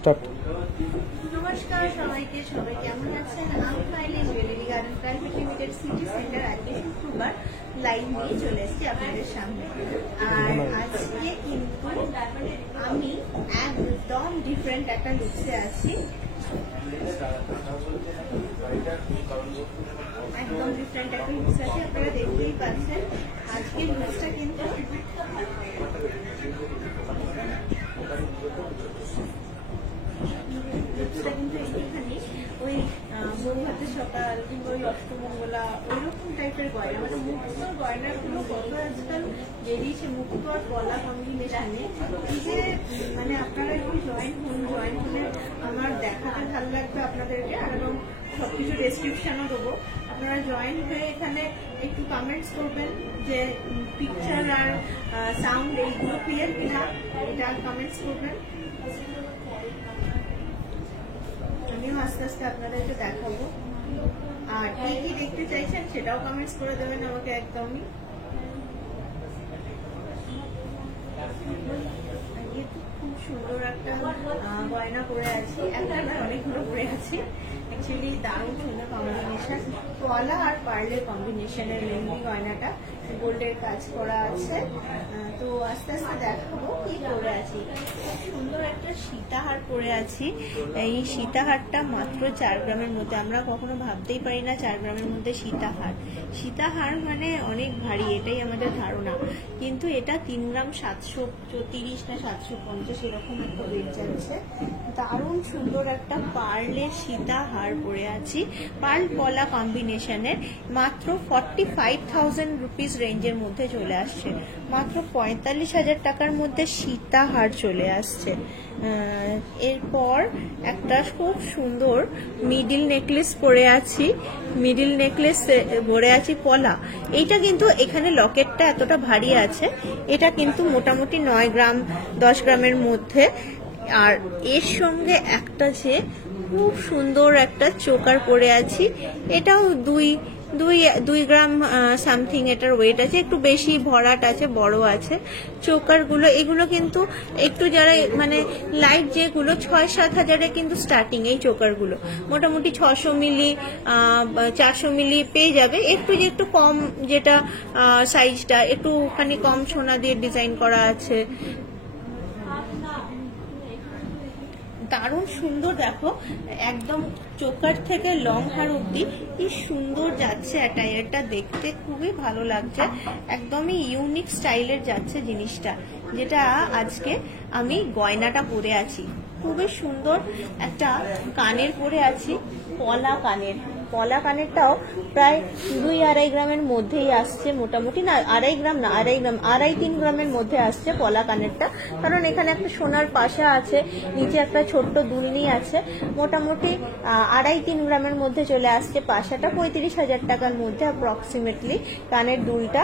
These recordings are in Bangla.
স্টার্ট। নমস্কার সবাইকে, সবাই কেমন আছেন? আমি finally jewellery garden private limited city centre আজকে শুক্রবার লাইভ নিয়ে চলে এসেছি আপনাদের সামনে। আর আজকে কিন্তু আমি একদম ডিফারেন্ট একটা লুকসে আছি, একদম ডিফারেন্ট একটা লুকসে আছে। আপনারা দেখতেই পাচ্ছেন আজকের লুকসটা কিন্তু একটুখানি ওই বৌভাতে সকাল কিংবা ওই অষ্টমঙ্গলা ওইরকম টাইপের গয়না, মানে মুক্ত গয়নাগুলো কত আজকাল বেরিয়েছে, মুক্ত আর কলা কম্বিনেশনে। এই যে মানে আপনারা একটু জয়েন হলে আমার দেখাতে ভালো লাগবে আপনাদেরকে, আর এবং সবকিছু ডেসক্রিপশনও দেবো। আপনারা জয়েন হয়ে এখানে একটু কমেন্টস করবেন যে পিকচার আর সাউন্ড এইগুলো ক্লিয়ার কিনা, এটা কমেন্টস করবেন। আমিও আস্তে আস্তে আপনাদেরকে দেখাবো, আর কি কি দেখতে চাইছেন সেটাও কমেন্টস করে দেবেন আমাকে একদমই। খুব সুন্দর একটা গয়না পরে আছি, একটা অনেকগুলো পরে আছি। অ্যাকচুয়ালি দারুণ সুন্দর কম্বিনেশন, কলা আর পার্লের কম্বিনেশনের মেনলি গয়নাটা, গোল্ডের কাজ করা আছে। তো আস্তে আস্তে দেখাবো কি পরে আছি। খুব সুন্দর একটা সীতাহার পরে আছি। এই সীতাহারটা মাত্র 4 গ্রামের মধ্যে, আমরা কখনো ভাবতেই পারি না 4 গ্রামের মধ্যে সীতাহার মানে অনেক ভারী, এটাই আমাদের ধারণা। কিন্তু এটা 3 গ্রাম 730 না 750 এরকম একটা ওয়েট যাচ্ছে। দারুণ সুন্দর একটা পার্লের সীতাহার পরে আছি, পার্ল কলা কম্বিনেশনের। মাত্র 45,000 রুপিস রেঞ্জের মধ্যে চলে আসছে, মাত্র 45,000 টাকার মধ্যে সীতাহার চলে আসছে। এরপর একটা খুব সুন্দর মিডিল নেকলেস পরে আছি, মিডিল নেকলেস পরে আছি পলা। এইটা কিন্তু এখানে লকেটটা এতটা ভারী আছে, এটা কিন্তু মোটামুটি 9 গ্রাম 10 গ্রামের মধ্যে। আর এর সঙ্গে একটা যে খুব সুন্দর একটা চোকার পরে আছি, এটাও দুই গ্রাম সামথিং এটার ওয়েট আছে, একটু বেশি ভরাট আছে, বড় আছে। চোকারগুলো এগুলো কিন্তু একটু যারা মানে লাইট যেগুলো 6-7 হাজারে কিন্তু স্টার্টিং, এই চোকারগুলো মোটামুটি 600 মিলি 400 মিলি পেয়ে যাবে। একটু কম, যেটা সাইজটা একটুখানি কম সোনা দিয়ে ডিজাইন করা আছে। দারুণ সুন্দর, দেখো একদম চোকার থেকে লং হার অব্দি কি সুন্দর যাচ্ছে অ্যাটায়ারটা, দেখতে খুবই ভালো লাগছে, একদমই ইউনিক স্টাইলের যাচ্ছে জিনিসটা। যেটা আজকে আমি গয়নাটা পরে আছি, খুবই সুন্দর একটা কানের পরে আছি, পলা কানেরটাও প্রায় 2-2.5 গ্রামের মধ্যেই আসছে, মোটামুটি না 2.5 গ্রাম না 2.5-3 গ্রামের মধ্যে আসছে পলা কানেরটা। কারণ এখানে একটা সোনার পাশা আছে, নিচে একটা ছোট্ট দুলনি আছে, মোটামুটি 2.5-3 গ্রামের মধ্যে চলে আসছে। পাশাটা 35,000 টাকার মধ্যে অ্যাপ্রক্সিমেটলি। কানের দুলটা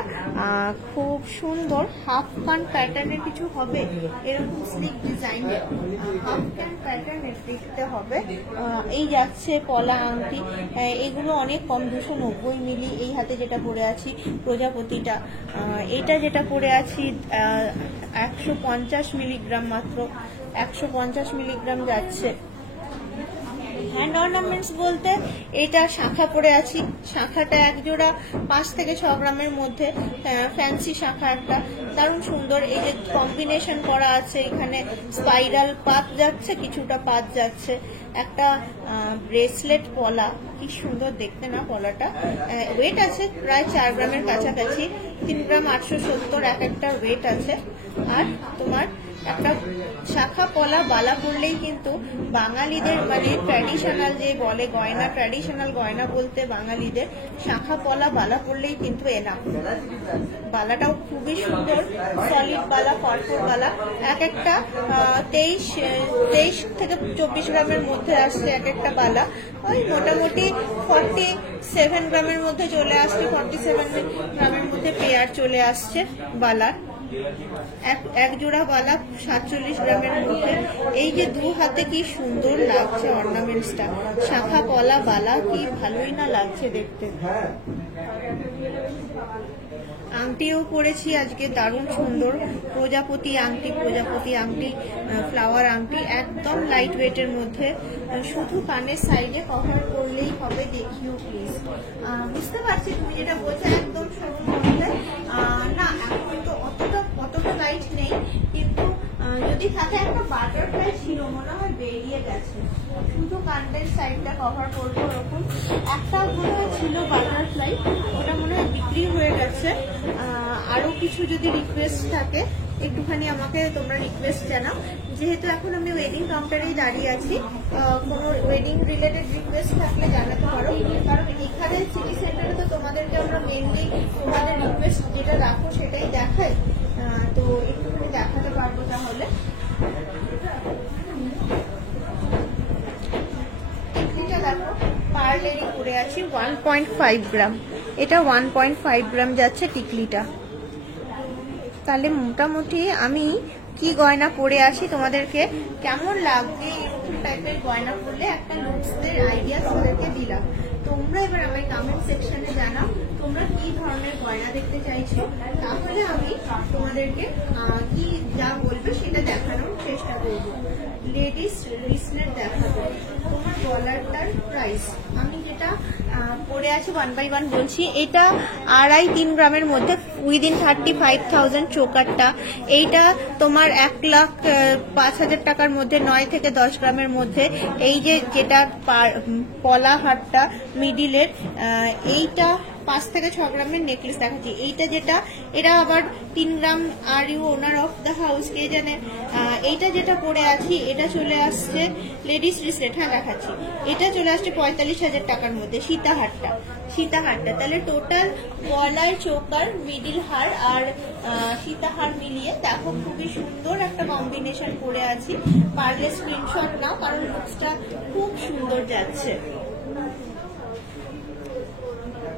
খুব সুন্দর, হাফ কান প্যাটার্নের কিছু হবে, এরকম স্লিক ডিজাইনের হাফ কান প্যাটার্নের দেখতে হবে। এই যাচ্ছে পলা আংটি, এগুলো অনেক কম, 290 মিলি। এই হাতে যেটা পরে আছি প্রজাপতিটা, এটা যেটা পরে আছি 150 মিলিগ্রাম, মাত্র 150 মিলিগ্রাম যাচ্ছে। হ্যান্ড অর্নামেন্টস বলতে এটা শাখা পরে আছি, শাখাটা এক জোড়া 5 থেকে 6 গ্রামের মধ্যে, ফ্যান্সি শাখা একটা, দারুণ সুন্দর। এই যে কম্বিনেশন করা আছে, এখানে স্পাইরাল পাত যাচ্ছে, কিছুটা পাত যাচ্ছে, একটা ব্রেসলেট পলা, কি সুন্দর দেখতে না পলাটা। ওয়েট আছে প্রায় 4 গ্রামের কাছাকাছি, 3 গ্রাম 870 এক একটা ওয়েট আছে। আর তোমার একটা শাখা পলা বালা পরলেই কিন্তু বাঙালিদের মানে ট্র্যাডিশনাল যে বলে গয়না, ট্র্যাডিশনাল গয়না বলতে বাঙালিদের শাখা পলা বালা পরলেই কিন্তু এনাফ। বালাটাও খুবই সুন্দর, সলিড বালা, ফরফর বালা, এক একটা 23 থেকে 24 গ্রামের মধ্যে আসছে এক একটা বালা। ওই মোটামুটি 47 গ্রামের মধ্যে চলে আসছে, 47 গ্রামের মধ্যে পেয়ার চলে আসছে বালা। এক জোড়া বালা 47 গ্রামের মধ্যে। এই যে দু হাতে কি সুন্দর লাগছে অর্নামেন্টসটা, শাখা পলা বালা, কি ভালোই না লাগছে দেখতে। আংটিও পরেছি আজকে, দারুণ সুন্দর প্রজাপতি আংটি, ফ্লাওয়ার আংটি, একদম লাইট ওয়েটের মধ্যে। শুধু কানের সাইডে কভার করলেই হবে। দেখিও প্লিজ। বুঝতে পারছি তুমি যেটা বলছো, একদম সরু করলে না, এখন তো অতটা লাইট নেই, কিন্তু যদি থাকে একটা বাটারফ্লাই ছিল মনে হয় বেরিয়ে গেছে। শুধু কানের সাইডটা কভার করবো। ওরকম একটা মনে হয় ছিল বাটারফ্লাই, ওটা মনে হয় বিক্রি হয়ে গেছে। আরো কিছু যদি রিকোয়েস্ট থাকে একটুখানি আমাকে তোমরা রিকোয়েস্ট জানাও। যেহেতু এখন আমি ওয়েডিং কাউন্টারেই দাঁড়িয়ে আছি, কোনো ওয়েডিং রিলেটেড রিকোয়েস্ট থাকলে জানাতে পারো। কারণ এখানে সিটি সেন্টারে তো তোমাদেরকে আমরা মেনলি তোমাদের রিকোয়েস্ট যেটা রাখো সেটাই দেখাই, তো একটুখানি দেখাতে পারবো। তাহলে দেখো, পার্লেরই করে আছি 1.5 গ্রাম, এটা 1.5 গ্রাম যাচ্ছে টিকলিটা। তাহলে মোটামুটি আমি কি গয়না পরে আসি, তোমাদেরকে কেমন লাগবে এরকম টাইপের গয়না পরলে একটা লুকসের আইডিয়া তোমাদেরকে দিলাম। তোমরা এবার আমার কমেন্ট সেকশনে জানাও তোমরা কি ধরনের গয়না দেখতে চাইছো, তাহলে আমি তোমাদেরকে কি যা বলবে সেটা দেখানোর চেষ্টা করবো। লেডিস রিসলেট দেখাবো। তোমার ডলারটার প্রাইস আমি যেটা পরে আছি 1 বাই 1 বলছি। এটা 2.5-3 গ্রামের মধ্যে উইদিন 35,000 চোকারটা। এইটা তোমার 1,05,000 টাকার মধ্যে, 9 থেকে 10 গ্রামের মধ্যে। এই যে যেটা পলা হারটা মিডিলের, এইটা 5 থেকে 6 গ্রামের নেকলেস দেখাচ্ছি। এইটা যেটা, এটা আবার 3 গ্রাম। Are you owner of the house কে জানে। এইটা যেটা পরে আছি এটা চলে আসছে লেডিস রিসলেট, হ্যাঁ দেখাচ্ছি। এটা চলে আসছে 45,000 টাকার মধ্যে সীতাহারটা। তাহলে টোটাল গলার চোকার, মিডিল হার আর সীতাহার মিলিয়ে দেখো খুবই সুন্দর একটা কম্বিনেশন করে আছি। পারলে স্ক্রিনশট নাও, কারণ লুকসটা খুব সুন্দর যাচ্ছে,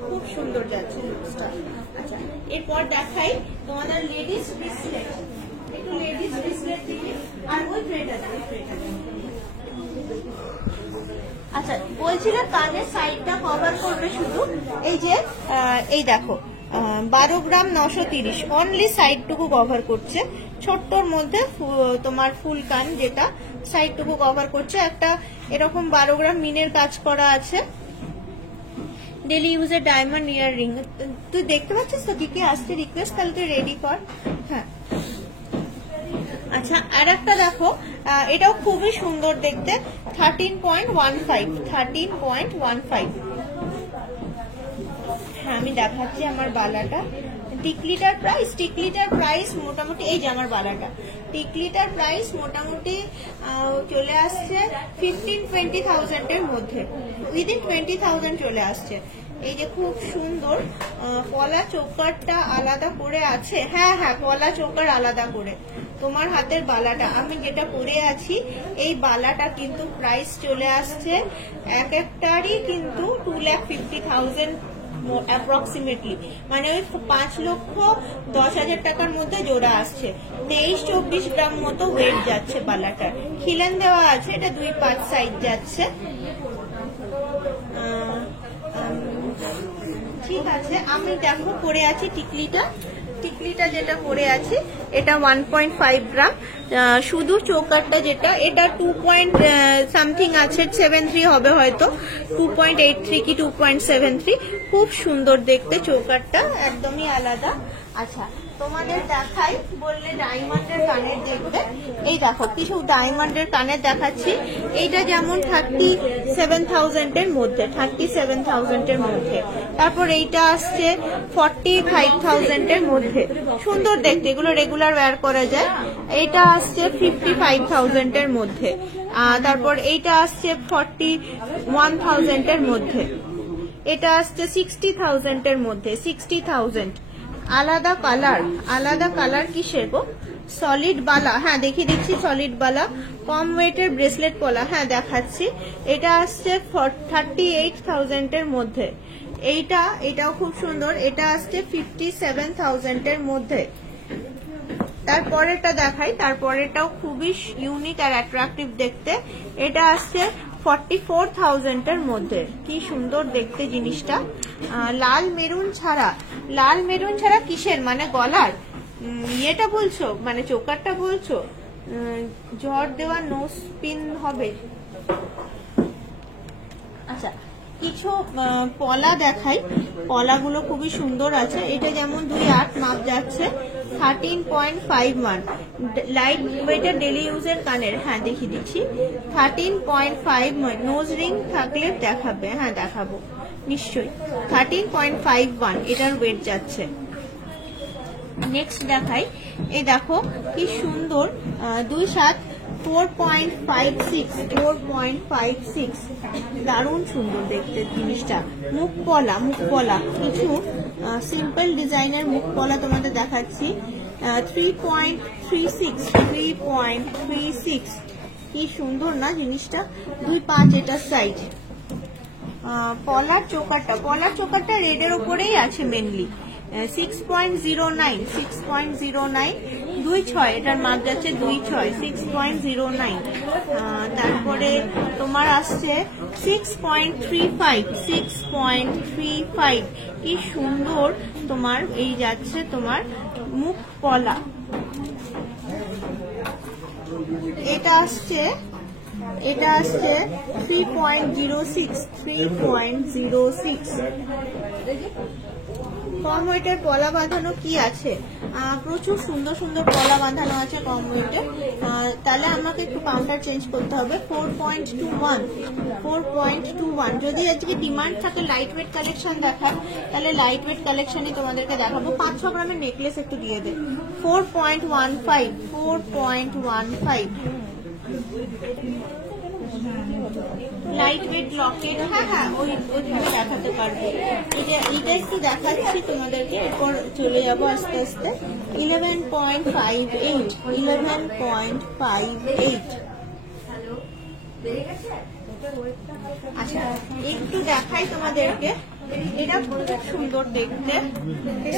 খুব সুন্দর যাচ্ছে লুকসটা। আচ্ছা, এরপর দেখাই তোমাদের লেডিস ব্রেসলেট। একটু লেডিস ব্রেসলেট দিই, আর ওই থ্রেড আছে। আচ্ছা, বলছিলাম কানের সাইডটা কভার করবে শুধু। এই যে এই দেখো 12 গ্রাম 930, অনলি সাইডটুকু কভার করছে। ছোট্টর মধ্যে তোমার ফুল কান, যেটা সাইডটুকু কভার করছে। একটা এরকম 12 গ্রাম মিনের কাজ করা আছে। ডেলি ইউজের ডায়মন্ড ইয়াররিং। তুই দেখতে পাচ্ছিস তো কি কি আসছে রিকোয়েস্ট, তাহলে তুই রেডি কর। হ্যাঁ, আচ্ছা, আর একটা দেখো, এটাও খুবই সুন্দর দেখতে। 13.15। হ্যাঁ, আমি দেখাচ্ছি আমার বালাটা। টিকলিটার প্রাইস মোটামুটি, এই যে আমার বালাটা, টিকলিটার প্রাইস মোটামুটি চলে আসছে 15-20,000 এর মধ্যে, উইদিন 20,000 চলে আসছে। এই যে খুব সুন্দর পলা চোকারটা আলাদা করে আছে। হ্যাঁ, পলা চোকার আলাদা করে। তোমার হাতের বালাটা আমি যেটা পরে আছি, এই বালাটা কিন্তু প্রাইস চলে আসছে এক একটারই কিন্তু 2,50,000 অ্যাপ্রক্সিমেটলি, মানে ওই 5,10,000 টাকার মধ্যে জোড়া আসছে। 23-24 গ্রাম মতো ওয়েট যাচ্ছে বালাটার। খিলেন দেওয়া আছে, এটা 2-5 সাইজ যাচ্ছে। ঠিক আছে, আমি দেখো পরে আছি টিকলিটা যেটা পরে আছি এটা 1.5 গ্রাম। শুধু চোকারটা যেটা, এটা 2.something আছে, 73 হবে হয়তো, 2.83 কি 2.73। খুব সুন্দর দেখতে চোকারটা, একদমই আলাদা। আচ্ছা, তোমাদের দেখাই, বললে ডায়মন্ডের কানের দেখবে। এই দেখো কিছু ডায়মন্ডের কানের দেখাচ্ছি। এইটা যেমন 37,000 এর মধ্যে, 37,000 এর মধ্যে। তারপর এইটা আসছে 45,000 এর মধ্যে, সুন্দর দেখতে, এগুলো রেগুলার ওয়্যার করা যায়। এইটা আসছে 55,000 এর মধ্যে। তারপর এইটা আসছে 41,000 এর মধ্যে। এটা আসছে 60,000 এর মধ্যে, 60,000। আলাদা কালার কিসের গো? সলিড বালা, হ্যাঁ দেখিয়ে দিচ্ছি। সলিড বালা, কম ওয়েটের ব্রেসলেট পলা, হ্যাঁ দেখাচ্ছি। এটা আসছে 38,000 এর মধ্যে। এটাও খুব সুন্দর, এটা আসছে 57,000 এর মধ্যে। তারপরেরটা দেখাই, তারপরেরটাও খুবই ইউনিক আর অ্যাট্রাকটিভ দেখতে। এটা আসছে 44,000-এর মধ্যে। কি সুন্দর দেখতে জিনিসটা। লাল মেরুন ছাড়া কিসের মানে গলার ইয়েটা বলছো, মানে চোকারটা বলছো? ঝড় দেওয়া নোজ পিন হবে। আচ্ছা, কিছু পলা দেখাই, পলাগুলো খুবই সুন্দর আছে। এটা যেমন 2.8 মাপ যাচ্ছে, 13.51 লাইট ওয়েটের ডেলি ইউজের কানের। হ্যাঁ দেখিয়ে দিচ্ছি, 13.5 নোজ রিং থাকলে দেখাবে। হ্যাঁ দেখাবো নিশ্চয়ই। 13.51 এটার ওয়েট যাচ্ছে। নেক্সট দেখাই, এই দেখো কি সুন্দর 2.7 4.56 দারুণ সুন্দর দেখতে জিনিসটা। মুখ পলা কিছু সিম্পল ডিজাইনের মুখ পলা তোমাদের দেখাচ্ছি। 3.36 কি সুন্দর না জিনিসটা। 2.5 এটার সাইজ। পলার চোকারটা রেডের উপরেই আছে মেনলি। 6.09 2.6 এটার মাপ যাচ্ছে 2.6 6.09। তারপরে তোমার আসছে 6.35 কি সুন্দর তোমার এই যাচ্ছে তোমার মুখ পলা। এটা আসছে 3.06 কম ওয়েটের পলা বাঁধানো কি আছে, প্রচুর সুন্দর সুন্দর পলা বাঁধানো আছে কম ওয়েটের। তাহলে আমাকে একটু কাউন্টার চেঞ্জ করতে হবে। 4.21 যদি আজকে ডিমান্ড থাকে লাইট ওয়েট কালেকশন দেখার, তাহলে লাইট ওয়েট কালেকশনই তোমাদেরকে দেখাবো। 5-6 গ্রামের নেকলেস একটু দিয়ে দে। 4.15 লাইট ওয়েট লকেট। হ্যাঁ ওইভাবে দেখাতে পারবো। এটা একটু দেখাচ্ছি তোমাদেরকে, এরপর চলে যাবো আস্তে আস্তে। 11.58 আচ্ছা একটু দেখাই তোমাদেরকে, এটা খুব সুন্দর দেখতে।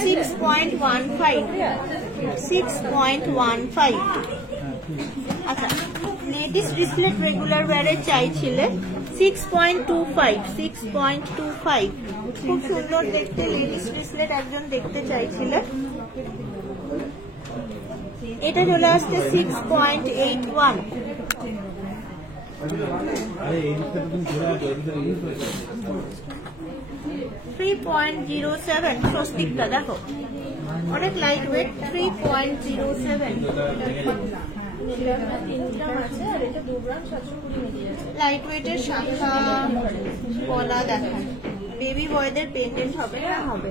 6.15 আচ্ছা লেডিস ব্রেসলেট রেগুলার ওয়্যারে চাইছিলে 6.25 খুব সুন্দর দেখতে লেডিস ব্রেসলেট একজন দেখতে চাইছিলে। এটা চলে আসছে 6.81। 3.07 স্বস্তিকটা দেখো অনেক লাইট ওয়েট। 3.07 লাইট ওয়েটের শাখা পলা দেখায়। বেবি বয়দের পেন্ডেন্ট হবে না হবে,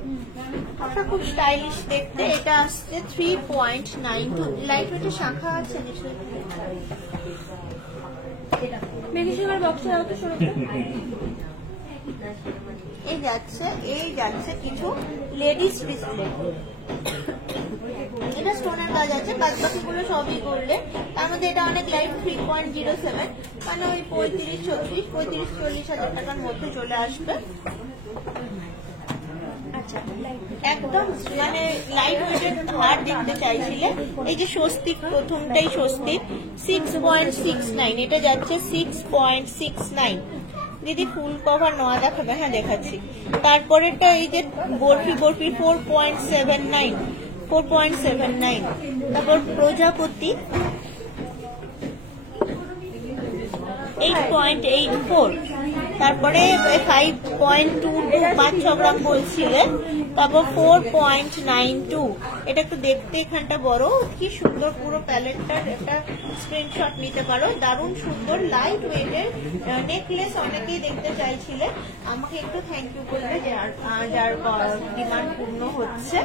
এটা খুব স্টাইলিশ দেখতে। এটা আসছে 3.92 লাইট ওয়েটের শাখা আছে নিশ্চয়ই। এই যাচ্ছে কিছু লেডিস ব্রেসলেট। এটা স্টোনের কাজ আছে, বাদ বাকি গুলো সবই করলে। তার মধ্যে এটা অনেক লাইট 3.07 মানে ওই 35-40 হাজার টাকার মধ্যে চলে আসবে। আচ্ছা একদম মানে লাইট ওয়েটের হার দেখতে চাইছিলে, এই যে স্বস্তিক প্রথমটাই স্বস্তিক 6.69 এটা যাচ্ছে 6.69। দিদি ফুল কভার নোয়া দেখাবে? হ্যাঁ দেখাচ্ছি। তারপরেটা এই যে বরফি 4.79। তারপর প্রজাপতি 8.84। তারপরে 5.22 5-6 গ্রাম বলছিলেন। তারপর 4.92 এটা একটু দেখতে এখানটা বড়। কি সুন্দর পুরো প্যালেটটার একটা স্ক্রিনশট নিতে পারো। দারুণ সুন্দর লাইট ওয়েটের নেকলেস অনেকেই দেখতে চাইছিলেন। আমাকে একটু থ্যাংক ইউ বলবে যার ডিমান্ড পূর্ণ হচ্ছে।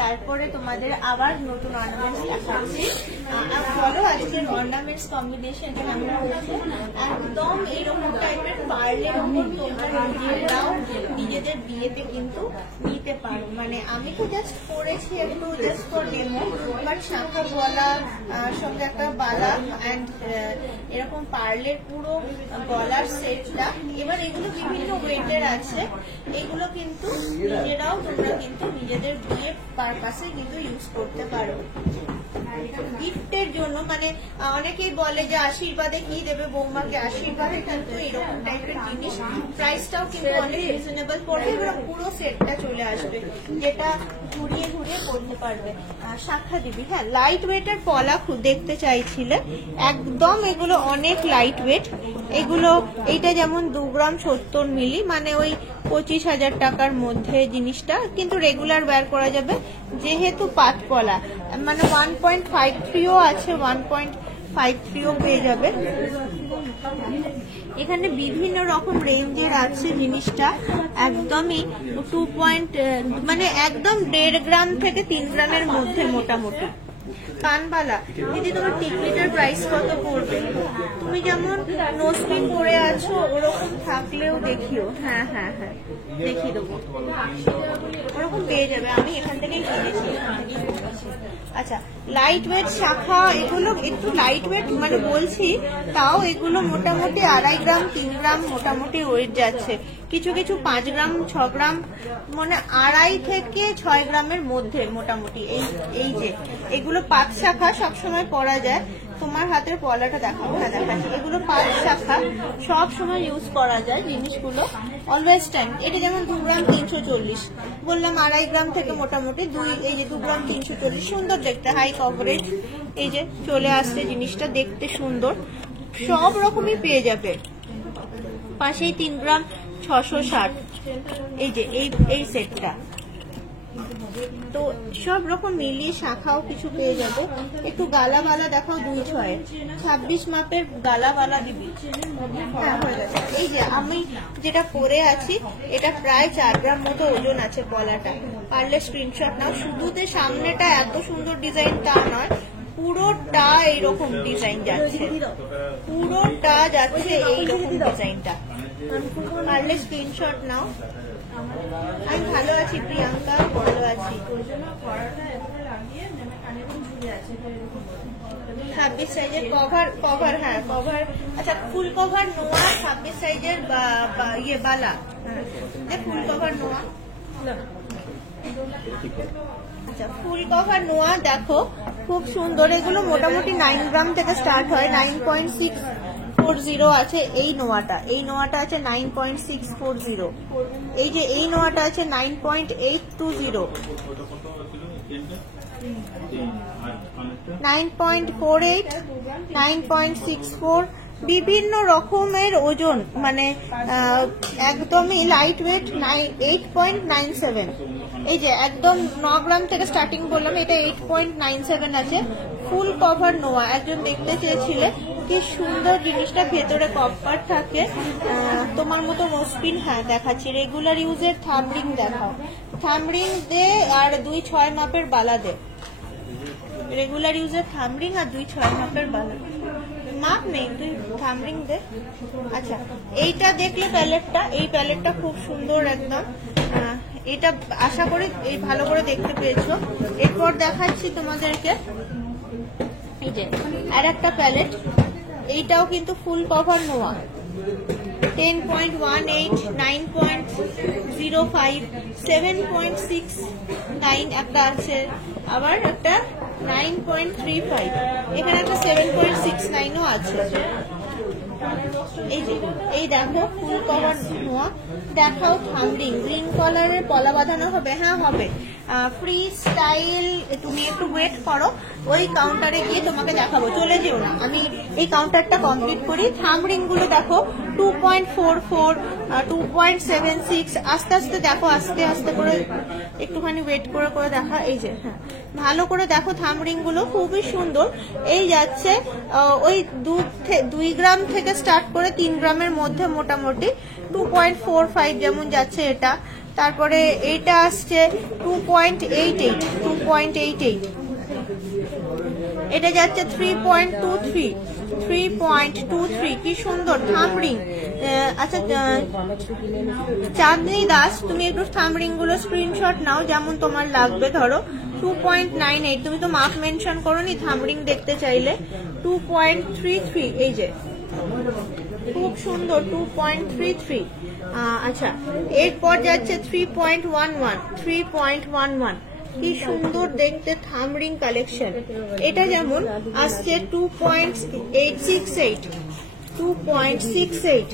তারপরে তোমাদের আবার নতুন অর্নামেন্টস দেখাচ্ছি। বলো আজকের অর্নামেন্টস কম্বিনেশন কেমন হচ্ছে। একদম এরকম টাইপের পার্লের উপর তোমরা নিজেরাও নিজেদের বিয়েতে কিন্তু নিতে নিতে পারো। মানে আমি তো জাস্ট পরেছি একটু জাস্ট ফর ডেমো, বাট শাঁখা গলা সঙ্গে একটা বালা অ্যান্ড এরকম পার্লের পুরো গলার সেটটা। এবার এগুলো বিভিন্ন ওয়েটের আছে, এগুলো কিন্তু নিজেরাও তোমরা কিন্তু নিজেদের বিয়ে পারপাসে কিন্তু ইউজ করতে পারো। গিফটের জন্য মানে অনেকেই বলে যে আশীর্বাদে কি দেবে বৌমাকে, আশীর্বাদে কিন্তু এরকম টাইপের জিনিস, প্রাইসটাও কিন্তু অনেক রিজনেবল পড়বে এবং পুরো সেটটা চলে আসবে, যেটা ঘুরিয়ে ঘুরিয়ে পড়তে পারবে। শাখা দিবি, হ্যাঁ লাইট ওয়েটের পলা দেখতে চাইছিলে, একদম এগুলো অনেক লাইট ওয়েট। এগুলো এইটা যেমন 2 গ্রাম 70 মিলি, মানে ওই 25,000 টাকার মধ্যে জিনিসটা, কিন্তু রেগুলার ওয়্যার করা যাবে যেহেতু পাতকলা। মানে 1.53ও আছে, 1.53ও পেয়ে যাবে। এখানে বিভিন্ন রকম রেঞ্জের আছে জিনিসটা, একদমই 2 মানে একদম 1.5 গ্রাম থেকে 3 গ্রামের মধ্যে মোটামুটি। কানবালা দিদি, তোমার টিকলিটার প্রাইস কত পড়বে? তুমি যেমন নোসপিন পরে আছো ওরকম থাকলেও দেখিও। হ্যাঁ হ্যাঁ হ্যাঁ দেখিয়ে দেবো, ওরকম পেয়ে যাবে, আমি এখান থেকেই কিনেছি। আচ্ছা, লাইট ওয়েট শাখা, এগুলো একটু লাইট ওয়েট মানে বলছি, তাও এগুলো মোটামুটি 2.5 গ্রাম 3 গ্রাম মোটামুটি ওয়েট যাচ্ছে, কিছু কিছু 5 গ্রাম 6 গ্রাম, মানে 2.5 থেকে 6 গ্রামের মধ্যে মোটামুটি। এই যে এগুলো পাঁচ শাখা, সবসময় পরা যায়। তোমার হাতের পলাটা দেখাবো, হ্যাঁ দেখাচ্ছি। এগুলো পাঁচ শাখা, সব সময় ইউজ করা যায় জিনিসগুলো, অলওয়েজ টাইম। এটা যেমন 2 গ্রাম 340 বললাম, 2.5 গ্রাম থেকে মোটামুটি এই যে 2 গ্রাম 340, সুন্দর দেখতে, হাই কভারেজ। এই যে চলে আসছে জিনিসটা, দেখতে সুন্দর, সব রকমই পেয়ে যাবে। পাশেই 3 গ্রাম 660, এই যে এই সেটটা, তো সব রকম মিলিয়ে শাখাও কিছু পেয়ে যাবে। একটু গালাওয়ালা দেখাও, 2.6 26 মাপের গালাওয়ালা দিবি। হ্যাঁ হয়ে গেছে। এই যে আমি যেটা পরে আছি এটা প্রায় 4 গ্রাম মতো ওজন আছে পলাটা, পারলে স্ক্রিনশট নাও। শুধু যে সামনেটা এত সুন্দর ডিজাইন তা নয়, পুরোটা এইরকম ডিজাইন যাচ্ছে, পুরোটা যাচ্ছে এইরকম ডিজাইনটা, পারলে স্ক্রিনশট নাও। আমি ভালো আছি প্রিয়াঙ্কা, ভালো আছি। 26 সাইজের কভার, হ্যাঁ কভার। আচ্ছা, ফুল কভার নোয়া 26 সাইজের ইয়ে বালা, ফুল কভার নোয়া। আচ্ছা, ফুল কভার নোয়া দেখো খুব সুন্দর। এগুলো মোটামুটি 9 গ্রাম থেকে স্টার্ট হয়, 9.640 আছে এই নোয়াটা আছে 9.640। এই যে এই নোয়াটা আছে 9.820, 9.48, 9.64, বিভিন্ন রকমের ওজন, মানে একদমই লাইট ওয়েট 8.97। এই যে একদম 9 গ্রাম থেকে স্টার্টিং বললাম, এটা 8.97 আছে। ফুল কভার নোয়া, একজন দেখতে চেয়েছিলে, কি সুন্দর জিনিসটা, ভেতরে কপার থাকে, তোমার মতো নোসপিন। হ্যাঁ দেখাচ্ছি, রেগুলার ইউজের থামরিং দেখাও, থামরিং দে আর 2.6 মাপের বালা দে, রেগুলার ইউজের থামরিং আর 2.6 মাপের বালা, মাপ নেই তুই থামরিং দে। আচ্ছা, এইটা দেখলে প্যালেটটা, এই প্যালেটটা খুব সুন্দর একদম, এটা আশা করি এই ভালো করে দেখতে পেয়েছো। এরপর দেখাচ্ছি তোমাদেরকে এই যে আর একটা প্যালেট, এইটাও কিন্তু ফুল কভার নোয়া, 10.18, 9.05, 7.69 একটা আছে, আবার একটা 9.35, এখানে একটা 7.69ও আছে। এই যে এই দেখো ফুল কভার নোয়া, দেখাও থামরিং, গ্রিন কালারের পলা বাঁধানো হবে, হ্যাঁ হবে। ফ্রি স্টাইল, তুমি একটু ওয়েট করো, ওই কাউন্টারে গিয়ে তোমাকে দেখাবো, চলে যেও না, আমি এই কাউন্টারটা কমপ্লিট করি। থামরিং গুলো দেখো 2.44, 2.76, আস্তে আস্তে দেখো, আস্তে আস্তে করে একটুখানি ওয়েট করে করে দেখা। এই যে হ্যাঁ ভালো করে দেখো, থামরিং গুলো খুবই সুন্দর। এই যাচ্ছে ওই 2 গ্রাম থেকে স্টার্ট করে 3 গ্রামের মধ্যে মোটামুটি, 2.45 যেমন যাচ্ছে এটা। তারপরে এইটা আসছে 2.88, এটা যাচ্ছে 3.23, 3.23 কি সুন্দর থাম রিং। আচ্ছা চাঁদনি দাস, তুমি একটু থাম রিং গুলো স্ক্রিনশট নাও যেমন তোমার লাগবে। ধরো 2.98, তুমি তো মাপ মেনশন করোনি, থাম রিং দেখতে চাইলে 2.33, এই যে খুব সুন্দর 2.33। আচ্ছা এরপর যাচ্ছে 3.11, কি সুন্দর দেখতে থাম রিং কালেকশন। এটা যেমন আসছে 2.68,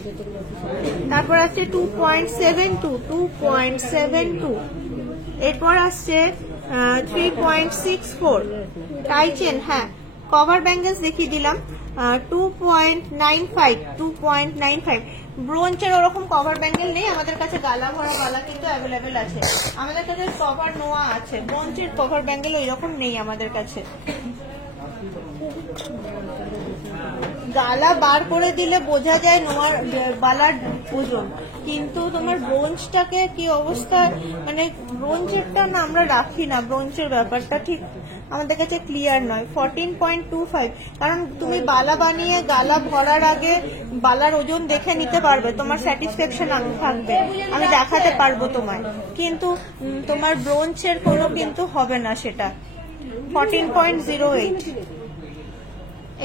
তারপর আসছে 2.72, এরপর আসছে 3.64 টাইচেন। হ্যাঁ কভার ব্যাঙ্গেলস দেখিয়ে দিলাম 2.95, ব্রোঞ্চের ওরকম কভার ব্যাঙ্গেল নেই আমাদের কাছে, গালা ভরা বালা কিন্তু অ্যাভেলেবেল আছে। আমাদের কাছে কভার নোয়া আছে, ব্রোঞ্চের কভার ব্যাঙ্গেল ওইরকম নেই আমাদের কাছে। গালা বার করে দিলে বোঝা যায় নোয়ার বালার ওজন, কিন্তু তোমার ব্রোঞ্জটাকে কি অবস্থা, মানে ব্রোঞ্জেরটা না আমরা রাখি না, ব্রোঞ্জের ব্যাপারটা ঠিক আমাদের কাছে ক্লিয়ার নয়। 14.25, কারণ তুমি বালা বানিয়ে গালা ভরার আগে বালার ওজন দেখে নিতে পারবে, তোমার স্যাটিসফ্যাকশন থাকবে, আমি দেখাতে পারবো তোমায়, কিন্তু তোমার ব্রোঞ্জের কোনো কিন্তু হবে না সেটা। 14.08,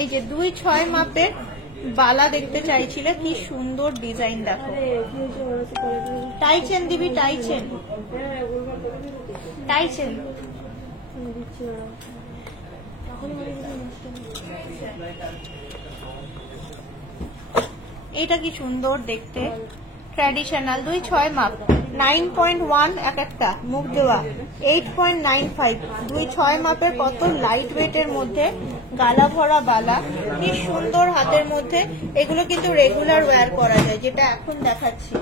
এই যে 2.6 মাপের বালা দেখতে চাইছিলে, কি সুন্দর ডিজাইন দেখো। টাইচেন দিবি, টাইচেন এটা কি সুন্দর দেখতে, ট্র্যাডিশনাল 2.6 মাপ, 9.1 এক একটা মুখ দেওয়া, 8.95, 2.6 মাপের কত লাইট ওয়েটের মধ্যে গালা ভরা বালা, কি সুন্দর হাতের মধ্যে। এগুলো কিন্তু রেগুলার ওয়্যার করা যায়, যেটা এখন দেখাচ্ছি,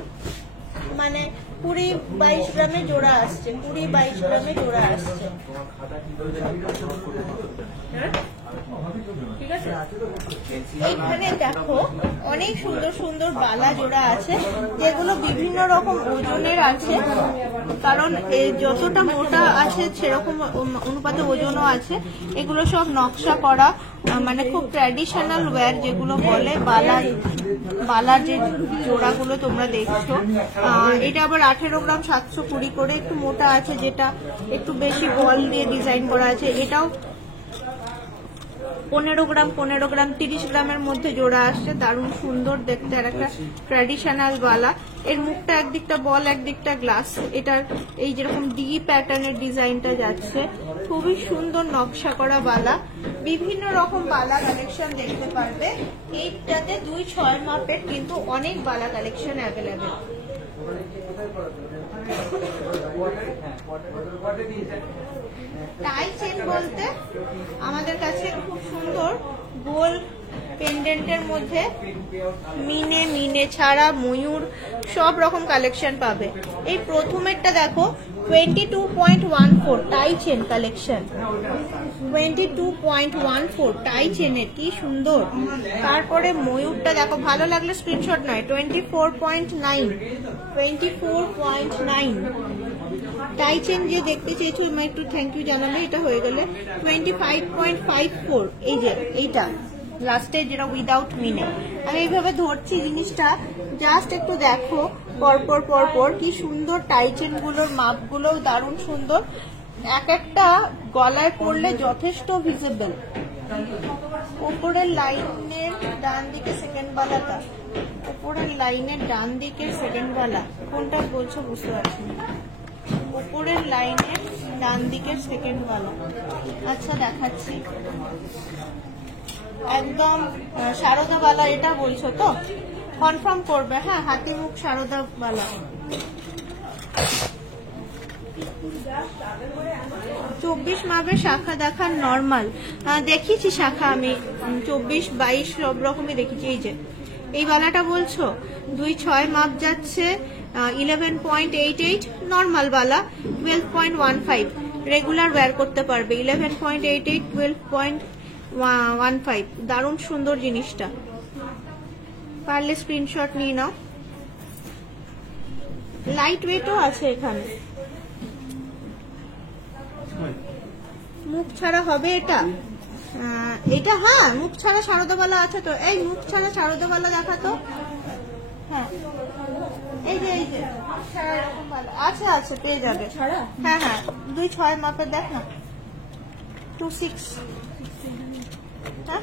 মানে 20-22 গ্রামে জোড়া আসছে, 20-22 গ্রামে জোড়া আসছে। ঠিক আছে, এইখানে দেখো অনেক সুন্দর সুন্দর বালা জোড়া আছে, যেগুলো বিভিন্ন রকম ওজনের আছে, কারণ যতটা মোটা আছে সেরকম অনুপাতে ওজনও আছে। এগুলো সব নকশা করা, মানে খুব ট্র্যাডিশনাল ওয়্যার যেগুলো বলে, বালার যে জোড়াগুলো তোমরা দেখছো। এটা আবার 18 গ্রাম 720 করে, একটু মোটা আছে, যেটা একটু বেশি বল দিয়ে ডিজাইন করা আছে। এটাও 15 গ্রাম 30 গ্রামের মধ্যে জোড়া আসছে, দারুণ সুন্দর দেখতে, আর একটা ট্র্যাডিশনাল বালা। এর মুখটা একদিকটা বল একদিকটা গ্লাস, এটার এই যেরকম ডি প্যাটার্নের ডিজাইনটা যাচ্ছে, খুবই সুন্দর নকশা করা বালা। বিভিন্ন রকম বালা কালেকশন দেখতে পারবে এইটাতে। 2.6 মাপের কিন্তু অনেক বালা কালেকশন অ্যাভেলেবেল। টাই চেন বলতে আমাদের কাছে খুব সুন্দর গোল পেন্ডেন্টের মধ্যে মিনে ছাড়া ময়ূর সব রকম কালেকশন পাবে। এই প্রথমেরটা দেখো 22.14 টাই চেন কালেকশন, 22.14 টাই চেনের, কি সুন্দর। তারপরে ময়ূরটা দেখো, ভালো লাগলে স্ক্রিনশট নয়, 24.9 টাই চেন যে দেখতে চেয়েছো একটু থ্যাংক ইউ জানালে, এটা হয়ে গেলে 25.54, এই যে এইটা লাস্টে যেটা উইদাউট মিনে। আমি এইভাবে ধরছি জিনিসটা, জাস্ট একটু দেখো পরপর কি সুন্দর টাইচেন গুলোর মাপগুলো দারুণ সুন্দর, এক একটা গলায় পড়লে যথেষ্ট ভিজিবল। উপরের লাইনের ডান দিকে সেকেন্ড বালাটা, উপরের লাইনের ডান দিকে সেকেন্ড বালা, কোনটা বলছো বুঝতে পারছি না, উপরের লাইনের ডান দিকের সেকেন্ড বালা। আচ্ছা দেখাচ্ছি, একদম সারদা বালা এটা বলছো তো, কনফার্ম করবে। হ্যাঁ হাতি মুখ সারদা বালা, 24 মাপের শাখা দেখার নর্মাল দেখিয়েছি শাখা, আমি 24-22 সব রকমই দেখেছি। এই যে এই বালাটা বলছো 2.6 মাপ যাচ্ছে, 11.88 নর্মাল বালা, 12.15 রেগুলার ওয়্যার করতে পারবে, 11.88 12.15, দারুণ সুন্দর জিনিসটা, পারলে স্ক্রিনশট নিয়ে নাও। লাইট ওয়েটও আছে এখানে, মুখ ছাড়া হবে এটা, এটা হ্যাঁ মুখ ছাড়া শারদাবালা আছে তো, এই মুখ ছাড়া শারদাবালা দেখাতো। হ্যাঁ এই যে মুখ ছাড়া এরকম ভালো আছে, আছে পেয়ে যাবে। হ্যাঁ হ্যাঁ 2.6 মাপের দেখ না, 2.6 হ্যাঁ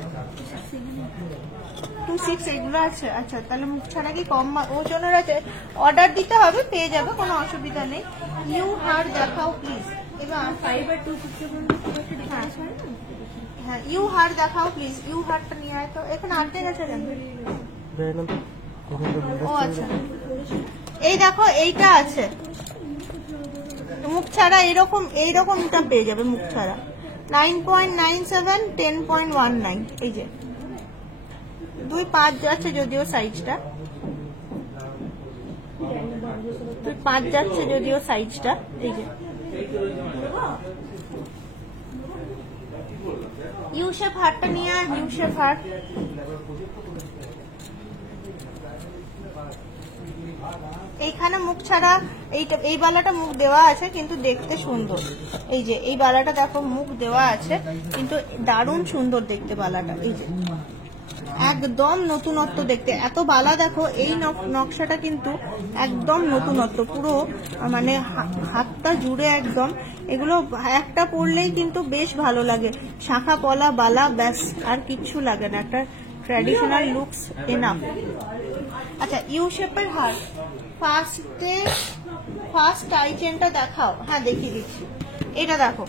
2.6 এগুলো আছে। আচ্ছা তাহলে মুখ ছাড়া কি কম ওজনের আছে, অর্ডার দিতে হবে, পেয়ে যাবে, কোনো অসুবিধা নেই। ইউ হার দেখাও প্লিজ। এবার 5 আর 2 হ্যাঁ ইউ হার দেখাও প্লিজ, ইউ হারটা নিয়ে আয় তো। এখানে আনতে গেছে কেন? ও আচ্ছা এই দেখো এইটা আছে মুখ ছাড়া, এইরকমটা পেয়ে যাবে মুখ ছাড়া। 9.97 10.19 এই যে 2.5 যাচ্ছে যদিও সাইজটা, 2.5 যাচ্ছে যদিও সাইজটা। এই যে ইউ শেপ হারটা নিয়ে আর ইউ শেপ হার। এইখানে মুখ ছাড়া এই বালাটা মুখ দেওয়া আছে কিন্তু দেখতে সুন্দর। এই যে এই বালাটা দেখো মুখ দেওয়া আছে কিন্তু দারুণ সুন্দর দেখতে বালাটা। এই যে একদম নতুনত্ব দেখতে, এত বালা দেখো, এই নকশাটা কিন্তু একদম নতুনত্ব পুরো, মানে হাতটা জুড়ে একদম। এগুলো একটা পরলেই কিন্তু বেশ ভালো লাগে, শাখা পলা বালা ব্যাস আর কিচ্ছু লাগে না, একটা ট্র্যাডিশনাল লুকস এনাফ। আচ্ছা ইউ শেপের হার ফার্স্ট টাই চেনটা দেখাও। হ্যাঁ দেখিয়ে দিচ্ছি, এটা দেখো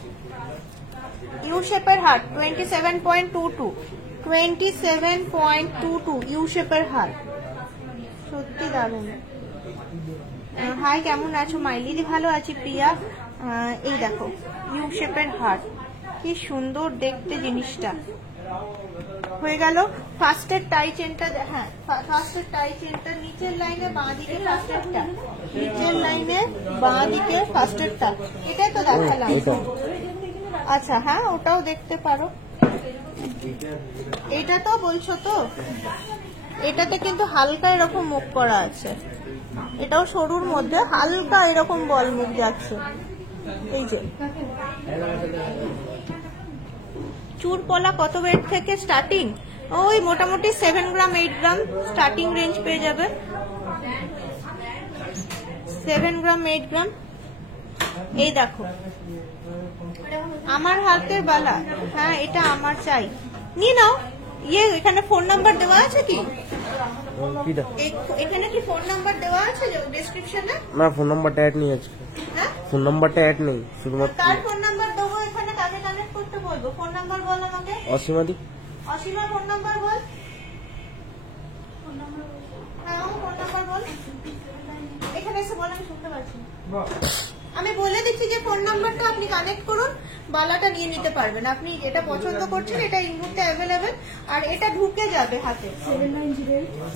ইউ শেপের হার 27.22 ইউ শেপের হার, সত্যি দারুণ। হাই কেমন আছো মাইলিদি? ভালো আছি প্রিয়া। এই দেখো ইউ শেপের হার, কি সুন্দর দেখতে জিনিসটা। হয়ে গেল ফার্স্টের টাই চেনটা। হ্যাঁ ফার্স্টের টাই চেনটা নিচের লাইনে বাঁ দিকে ফার্স্টেরটা, নিচের লাইনে বাঁ দিকে ফার্স্টেরটা, এটাই তো দেখালাম। আচ্ছা হ্যাঁ ওটাও দেখতে পারো। এটা তো বলছো তো, এটাতে কিন্তু হালকা এরকম মুখ করা আছে, এটাও সরুর মধ্যে হালকা এরকম বল মুখ যাচ্ছে। এই যে চুর পলা কত ওয়েট থেকে স্টার্টিং? ওই মোটামুটি 7 গ্রাম 8 গ্রাম স্টার্টিং রেঞ্জ পেয়ে যাবে, 7 গ্রাম 8 গ্রাম। এই দেখো আমার হাতের বালা, হ্যাঁ এটা আমার চাই, নিয়ে নাও। ইয়ে এখানে ফোন নাম্বার দেওয়া আছে কি? এখানে কি ফোন নাম্বার দেওয়া আছে ডেসক্রিপশনে? না ফোন নাম্বারটা অ্যাড নেই আজকে। হ্যাঁ ফোন নাম্বারটা অ্যাড নেই, শুধুমাত্র তার ফোন নাম্বার দেবো। এখানে কাকে কানেক্ট করতে বলবো? ফোন নাম্বার বল আমাকে। অসীমা দি, অসীমা ফোন নাম্বার বল। হ্যাঁ ফোন নাম্বার বল, এখানে এসে বল, আমি শুনতে পাচ্ছি। আমি বলে দিচ্ছি যে ফোন নাম্বারটা আপনি কানেক্ট করুন, বালাটা নিয়ে নিতে পারবেন। আপনি এটা পছন্দ করছেন, এটা এই মুহূর্তে অ্যাভেলেবেল, আর এটা ঢুকে যাবে হাতে।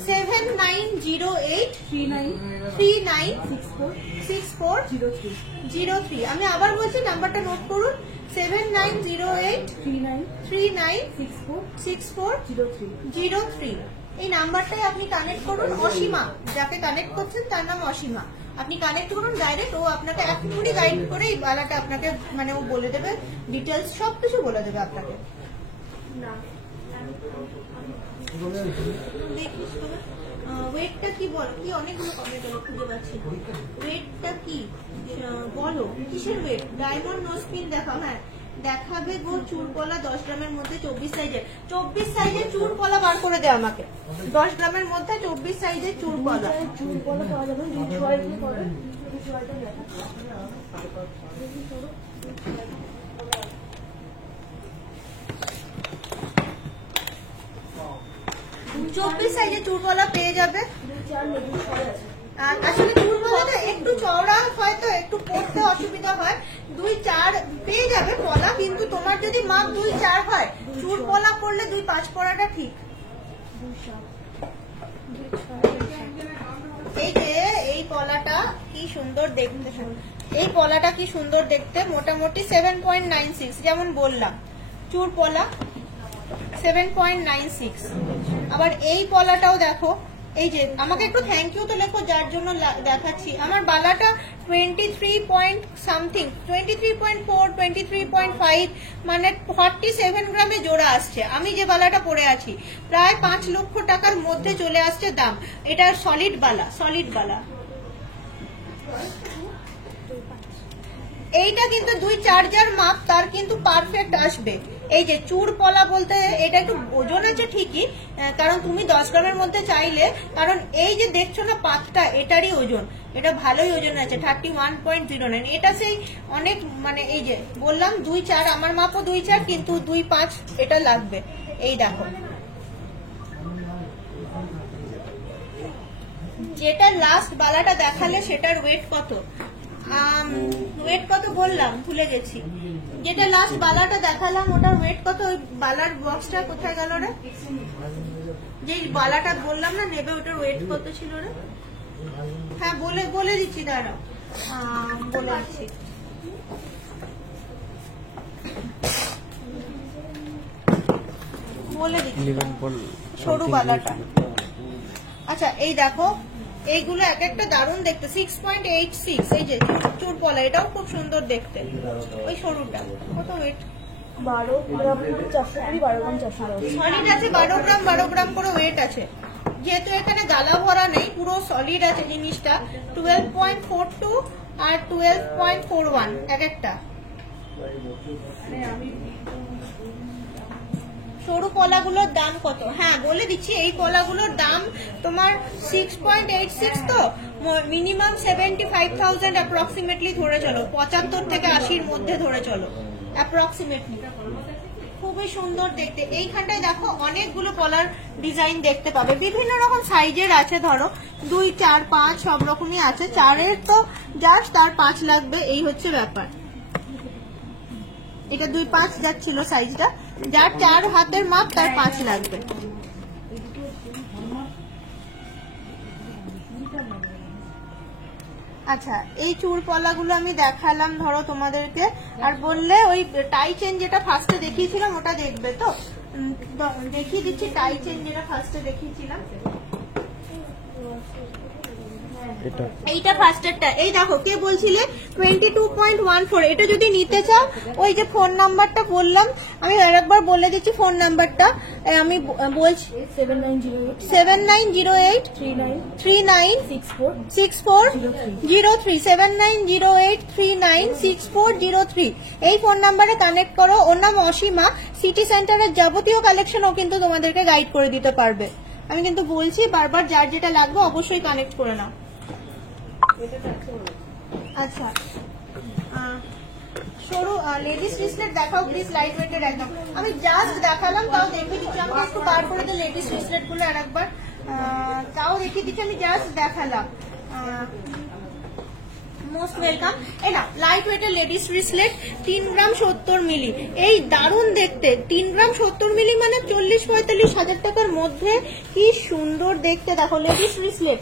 7908396403। আমি আবার বলছি নাম্বারটা নোট করুন, 7908396403। এই নাম্বারটাই আপনি কানেক্ট করুন। অসীমা, যাকে কানেক্ট করছেন তার নাম অসীমা, আপনি কানেক্ট করুন ডাইরেক্ট, ও আপনাকে এখনই গাইড করে এই বালাটা আপনাকে, মানে ও বলে দেবে ডিটেলস, সবকিছু বলে দেবে আপনাকে। দেখিস ওয়েটটা কি বল, কি অনেকগুলো কমেন্ট হলো খুঁজে পাচ্ছি। ওয়েটটা কি বলো, কিসের ওয়েট? ডায়মন্ড নোজ পিন দেখাও। হ্যাঁ দেখাবে গো, চুরপলা 10 গ্রামের মধ্যে 24 সাইজের। 24 সাইজের চুরপলা বার করে দে আমাকে, 10 গ্রামের মধ্যে 24 সাইজের চুরপলা। চুরপলা পাওয়া যাবে 24 সাইজের চুরপলা পেয়ে যাবে। আসলে চুরপলাটা একটু চওড়া হয়তো একটু পড়তে অসুবিধা হয়, 2-4 পেয়ে যাবে পলা, কিন্তু তোমার যদি মাপ 2-4 হয়, চুরপলা পড়লে 2-5 পড়াটা ঠিক। এই যে এই পলাটা কি সুন্দর দেখতে, এই পলাটা কি সুন্দর দেখতে, মোটামুটি 7.96 যেমন বললাম, চুরপলা 7.96। আবার এই পলাটাও দেখো এই যে আমাকে একটু থ্যাংক ইউ তো লেখো, যার জন্য দেখাচ্ছি। আমার বালাটা 23 পয়েন্ট সামথিং, 23.4, 23.5, মানে 47 গ্রামে জোড়া আসছে। আমি যে বালাটা পরে আছি প্রায় 5 লক্ষ টাকার মধ্যে চলে আসছে দাম। এটা সলিড বালা, সলিড বালা। এইটা কিন্তু 2-4 যার মাপ তার কিন্তু পারফেক্ট আসবে। এই যে চূড় পলা বলতে এটা একটু ওজন আছে ঠিকই, কারণ তুমি 10 গ্রামের মধ্যে চাইলে, কারণ এই যে দেখছো না পাতটা, এটারই ওজন, এটা ভালোই ওজন আছে 31.09। এটা সেই অনেক, মানে এই যে বললাম 2-4, আমার মাপও 2-4, কিন্তু 2-5 এটা লাগবে। এই দেখো যেটা লাস্ট বালাটা দেখালে সেটার ওয়েট কত, ওয়েট কত বললাম ভুলে গেছি। যেটা লাস্ট বালাটা দেখালাম ওটার ওয়েট কত, ওই বালার বক্সটা কোথায় গেল রে, যে বালাটা বললাম না নেবে, ওটার ওয়েট কত ছিল রে? হ্যাঁ বলে দিচ্ছি, দাঁড়াও বলে দিচ্ছি। বলে দিচ্ছি সরু বালাটা। আচ্ছা এই দেখো এইগুলো এক একটা দারুণ দেখতে, 6.86। এই যে চুর পলা, এটাও খুব সুন্দর দেখতে। ওই সরুটা কত ওয়েট? 12 গ্রাম 400, 12 গ্রাম 400। সলিড আছে 12 গ্রাম করে ওয়েট আছে। যেহেতু এখানে গালা ভরা নেই, পুরো সলিড আছে জিনিসটা। 12.42 আর 12.41 এক একটা। সরু কলাগুলোর দাম কত? হ্যাঁ বলে দিচ্ছি, এই কলাগুলোর দাম তোমার 6.86, তো মিনিমাম 75,000 অ্যাপ্রক্সিমেটলি ধরে চলো, 75 থেকে 80-র মধ্যে ধরে চলো অ্যাপ্রক্সিমেটলি। খুবই সুন্দর দেখতে। এইখানটায় দেখো অনেকগুলো কলার ডিজাইন দেখতে পাবে, বিভিন্ন রকম সাইজের আছে, ধরো 2, 4, 5 সব রকমই আছে। 4-এর তো জাস্ট তার 5 লাগবে, এই হচ্ছে ব্যাপার। এটা 2-5 যাচ্ছিল সাইজটা, যার 4 হাতের মাপ তার 5 লাগবে। আচ্ছা এই চুর পলাগুলো আমি দেখালাম ধরো তোমাদেরকে, আর বললে ওই টাই চেন যেটা ফার্স্টে দেখিয়েছিলাম ওটা দেখবে তো, দেখিয়ে দিচ্ছি। টাই চেন যেটা ফার্স্টে দেখিয়েছিলাম এইটা ফার্স্টেরটা। এই দেখো কে বলছিলে 22.14, এটা যদি নিতে চাও ওই যে ফোন নাম্বারটা বললাম, আমি আরেকবার বলে দিচ্ছি ফোন নাম্বারটা। আমি বলছি 7908 396403, 7908396403। এই ফোন নাম্বারে কানেক্ট করো। ওর নাম অসীমা। সিটি সেন্টারের যাবতীয় কালেকশন ও কিন্তু তোমাদেরকে গাইড করে দিতে পারবে। আমি কিন্তু বলছি বারবার, যার যেটা লাগবে অবশ্যই কানেক্ট করে নাও। আচ্ছা সরু লেডিস রিসলেট দেখাও প্লিজ, লাইট ওয়েটের একদম। আমি জাস্ট দেখালাম, তাও দেখিয়ে দিচ্ছি। আমি একটু বার করে দিই লেডিস রিসলেট গুলো আর একবার, তাও দেখিয়ে দিচ্ছি। আমি জাস্ট দেখালাম। Most welcome. এই না লাইট ওয়েটের লেডিস রিসলেট 3 গ্রাম 70 মিলি। এই দারুণ দেখতে, 3 গ্রাম 70 মিলি মানে 40-45 হাজার টাকার মধ্যে। কি সুন্দর দেখতে দেখো লেডিস রিসলেট,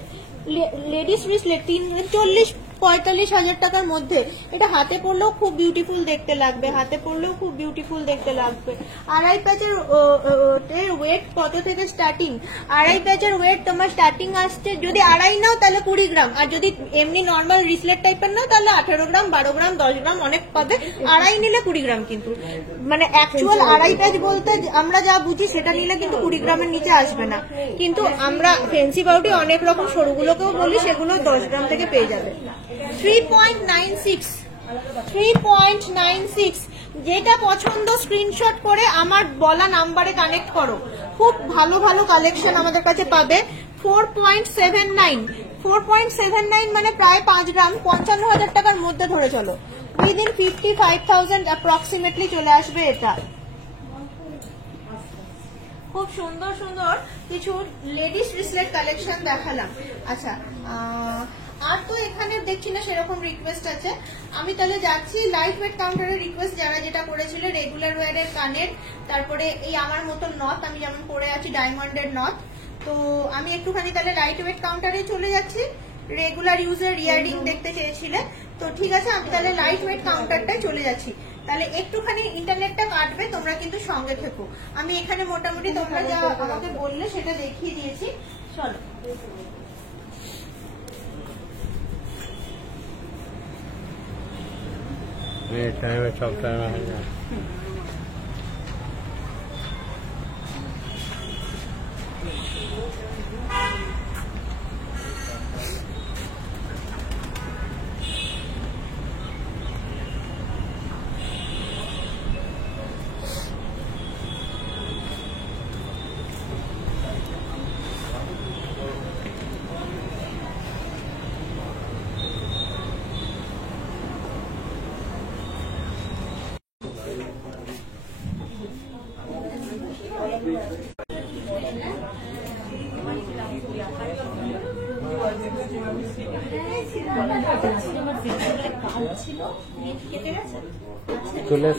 লেডিস রিসলেট 40-45 হাজার টাকার মধ্যে। এটা হাতে পরলেও খুব বিউটিফুল দেখতে লাগবে, হাতে পরলেও খুব বিউটিফুল দেখতে লাগবে। আড়াই প্যাচের ওয়েট কত থেকে স্টার্টিং? আড়াই প্যাচের ওয়েট তোমার স্টার্টিং আসছে, যদি আড়াই নাও তাহলে 20 গ্রাম, আর যদি এমনি নর্মাল রিসলেট টাইপের নাও তাহলে 18 গ্রাম, 12 গ্রাম, 10 গ্রাম অনেক পাবে। আড়াই নিলে 20 গ্রাম, কিন্তু মানে অ্যাকচুয়াল আড়াই প্যাচ বলতে আমরা যা বুঝি সেটা নিলে কিন্তু 20 গ্রামের নিচে আসবে না। কিন্তু আমরা ফ্যান্সি বাউটি অনেক রকম সরুগুলোকেও বলি, সেগুলো 10 গ্রাম থেকে পেয়ে যাবে। 3.96, যেটা পছন্দ স্ক্রিনশট করে আমার বলা নাম্বারে কানেক্ট করো। খুব ভালো ভালো কালেকশন আমাদের কাছে পাবে। 4.79 মানে প্রায় 5 গ্রাম, 55,000 টাকার মধ্যে ধরে চলো। উইদিন 55,000 অ্যাপ্রক্সিমেটলি চলে আসবে এটা। খুব সুন্দর সুন্দর কিছু লেডিস রিসলেট কালেকশন দেখালাম। আচ্ছা আর তো এখানে দেখছি না সেরকম রিকোয়েস্ট আছে। আমি তাহলে যাচ্ছি লাইট ওয়েট কাউন্টারের রিকোয়েস্ট যারা যেটা করেছিল, রেগুলার ওয়ারের কানের, তারপরে এই আমার মতন নথ, আমি যেমন পরে আছি ডায়মন্ডের নথ। তো আমি একটুখানি তাহলে লাইট ওয়েট কাউন্টারে চলে যাচ্ছি। রেগুলার ইউজের ইয়াররিং দেখতে চেয়েছিলে, তো ঠিক আছে আমি তাহলে লাইট ওয়েট কাউন্টারটায় চলে যাচ্ছি। তাহলে একটুখানি ইন্টারনেটটা কাটবে, তোমরা কিন্তু সঙ্গে থেকো। আমি এখানে মোটামুটি তোমরা যা আমাকে বললে সেটা দেখিয়ে দিয়েছি। চলো। टाइम है, सब टाइम है। চলে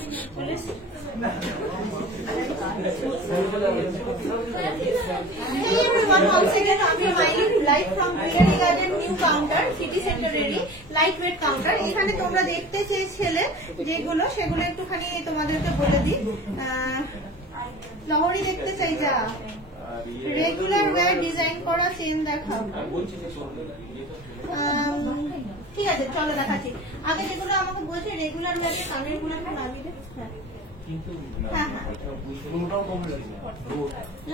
once again আমি মাইলিন live from gallery garden new counter city সেন্টারেরই লাইট ওয়েট কাউন্টার। এখানে তোমরা দেখতে চেয়েছিলে যেগুলো সেগুলো একটুখানি তোমাদেরকে বলে দিই। লহরি দেখতে চাই, যা রেগুলার ওয়্যার ডিজাইন করা চেন দেখাও। ঠিক আছে চলো দেখাচ্ছি। আগে যেগুলো আমাকে বলছে রেগুলার ওয়্যারের কানের গুলো একটু নামিয়ে দে।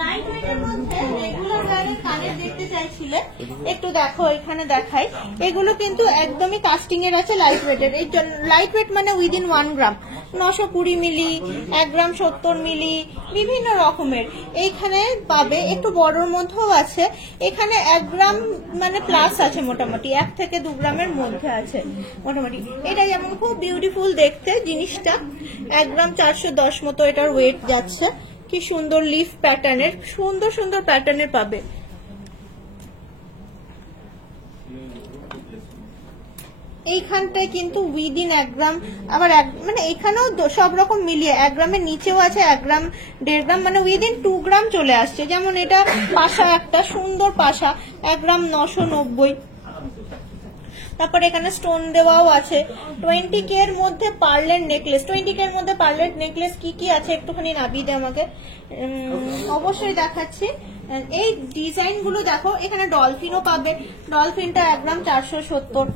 লাইট ওয়েটের মধ্যে রেগুলার ওয়্যারের কানের দেখতে চাইছিলে, একটু দেখো এখানে দেখাই। এগুলো কিন্তু একদমই কাস্টিং এর আছে, লাইট ওয়েটের। এই লাইট ওয়েট মানে উইদিন 1 গ্রাম, 920 মিলি, 1 গ্রাম 70 মিলি, বিভিন্ন রকমের এইখানে পাবে। একটু বড়র মধ্যেও আছে, এখানে 1 গ্রাম মানে প্লাস আছে, মোটামুটি 1 থেকে 2 গ্রামের মধ্যে আছে মোটামুটি। এটা যেমন খুব বিউটিফুল দেখতে জিনিসটা, 1 গ্রাম 410 মতো এটার ওয়েট যাচ্ছে। কি সুন্দর লিফ প্যাটার্নের, সুন্দর সুন্দর প্যাটার্নের পাবে। এইখানটায় কিন্তু উইদিন 1 গ্রাম, আবার মানে এখানেও সব রকম মিলিয়ে 1 গ্রামের নিচেও আছে, 1 গ্রাম 1.5 গ্রাম, মানে উইদিন 2 গ্রাম চলে আসছে। যেমন এটা পাশা, একটা সুন্দর পাশা, 1 গ্রাম 990। তারপর এখানে স্টোন দেওয়াও আছে। 20K এর মধ্যে পার্লের নেকলেস, 20K এর মধ্যে পার্লের নেকলেস কি কি আছে একটুখানি নাবিয়ে দে আমাকে। অবশ্যই দেখাচ্ছি। এই ডিজাইন গুলো দেখো, এখানে ডলফিনও পাবে। ডলফিনটা 1 গ্রাম 470।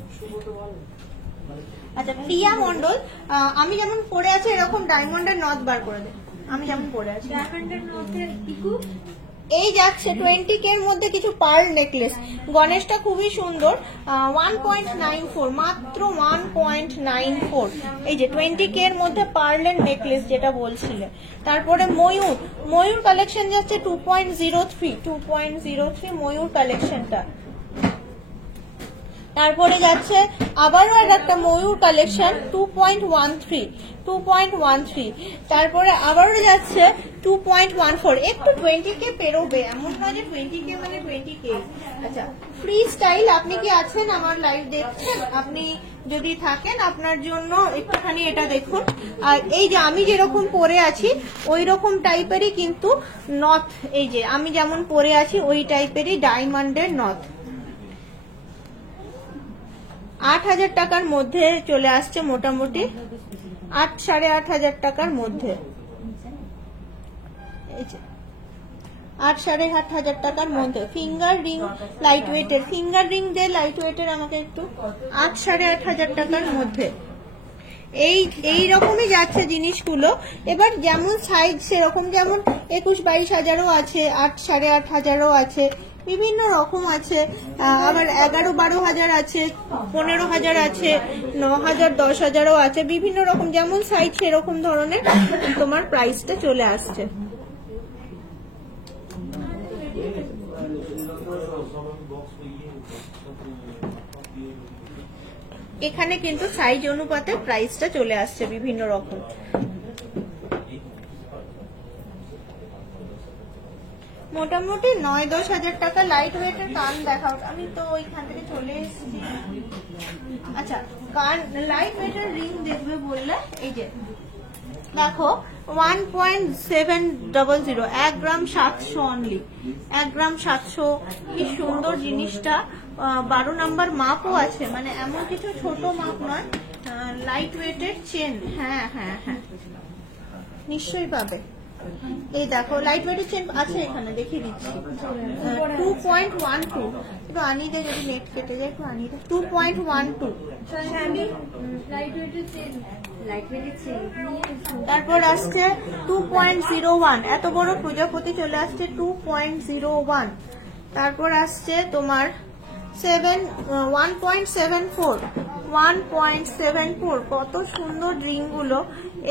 আচ্ছা প্রিয়া মন্ডল, আমি যেমন পরে আছি এরকম ডায়মন্ডের নথ বার করে দে। আমি যেমন পরে আছি ডায়মন্ডের নথের পিকু এই যাচ্ছে। 20K এর মধ্যে কিছু পার্ল নেকলেস, গণেশটা খুবই সুন্দর, 1.94, মাত্র 1.94। এই যে 20K এর মধ্যে পার্লের নেকলেস যেটা বলছিলে। তারপরে ময়ূর, ময়ূর কালেকশন যাচ্ছে 2.03 ময়ূর কালেকশনটা। তারপরে যাচ্ছে আবারও একটা ময়ূর কালেকশন 2.13। তারপরে আবারও যাচ্ছে 2.14। একটু 20K পেরোবে, এমন নয় যে 20K মানে 20K। আচ্ছা ফ্রি স্টাইল, আপনি কি আছেন আমার লাইভ দেখছেন? আপনি যদি থাকেন আপনার জন্য একটুখানি এটা দেখুন। আর এই যে আমি যেরকম পরে আছি ওই রকম টাইপেরই কিন্তু নথ, এই যে আমি যেমন পরে আছি ওই টাইপেরই ডায়মন্ডের নথ। 8,000 টাকার মধ্যে চলে আসছে মোটামুটি, 8,500 টাকার মধ্যে। 8,500 টাকার মধ্যে ফিঙ্গার রিং লাইট ওয়েটের, ফিঙ্গার রিং যে লাইট ওয়েটের আমাকে একটু, 8,500 টাকার মধ্যে। এই রকমই যাচ্ছে জিনিসগুলো। এবার যেমন সাইজ সেরকম, যেমন 21-22 হাজারও আছে, 8,500 আছে, বিভিন্ন রকম আছে। আবার 11-12 হাজার আছে, 15 হাজার আছে, 9,000 10,000ও আছে, বিভিন্ন রকম যেমন সাইজ সেরকম ধরনের তোমার প্রাইসটা চলে আসছে। এখানে কিন্তু সাইজ অনুপাতে প্রাইসটা চলে আসছে বিভিন্ন রকম। মোটামুটি 9-10 হাজার টাকা লাইট ওয়েটের কান দেখাও। আমি তো ওইখান থেকে চলে এসেছি। আচ্ছা কান লাইট ওয়েটের রিং দেখবে বললে, এই যে দেখো 1.700, 1 গ্রাম 700 অনলি, 1 গ্রাম 700। কি সুন্দর জিনিসটা, 12 নাম্বার মাপও আছে, মানে এমন কিছু ছোট মাপ নয়, লাইট ওয়েটের চেন। হ্যাঁ হ্যাঁ হ্যাঁ নিশ্চয়ই পাবে। এই দেখো লাইট ওয়েটের চেন আছে এখানে, দেখিয়ে দিচ্ছি। 2.12, একটু আনিয়ে দেয়, যদি নেট কেটে যায় একটু আনিয়ে দেয়। 2.12। তারপর আসছে 2.01, এত বড় প্রজাপতি চলে আসছে 2.01। তারপর আসছে তোমার 1.74, কত সুন্দর রিং গুলো।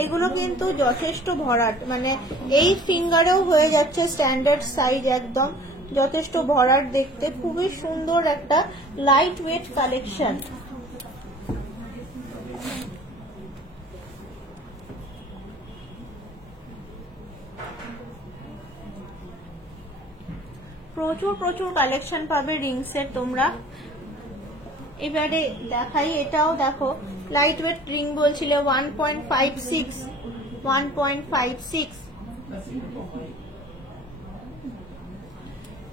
এগুলো কিন্তু যথেষ্ট ভরাট, মানে এই ফিঙ্গারেও হয়ে যাচ্ছে, স্ট্যান্ডার্ড সাইজ একদম, যথেষ্ট ভরাট দেখতে, খুবই সুন্দর একটা লাইট ওয়েট কালেকশন। প্রচুর প্রচুর কালেকশন পাবে রিংসের তোমরা। এবারে দেখাই, এটাও দেখো লাইট ওয়েট রিং বলছিলে 1.56,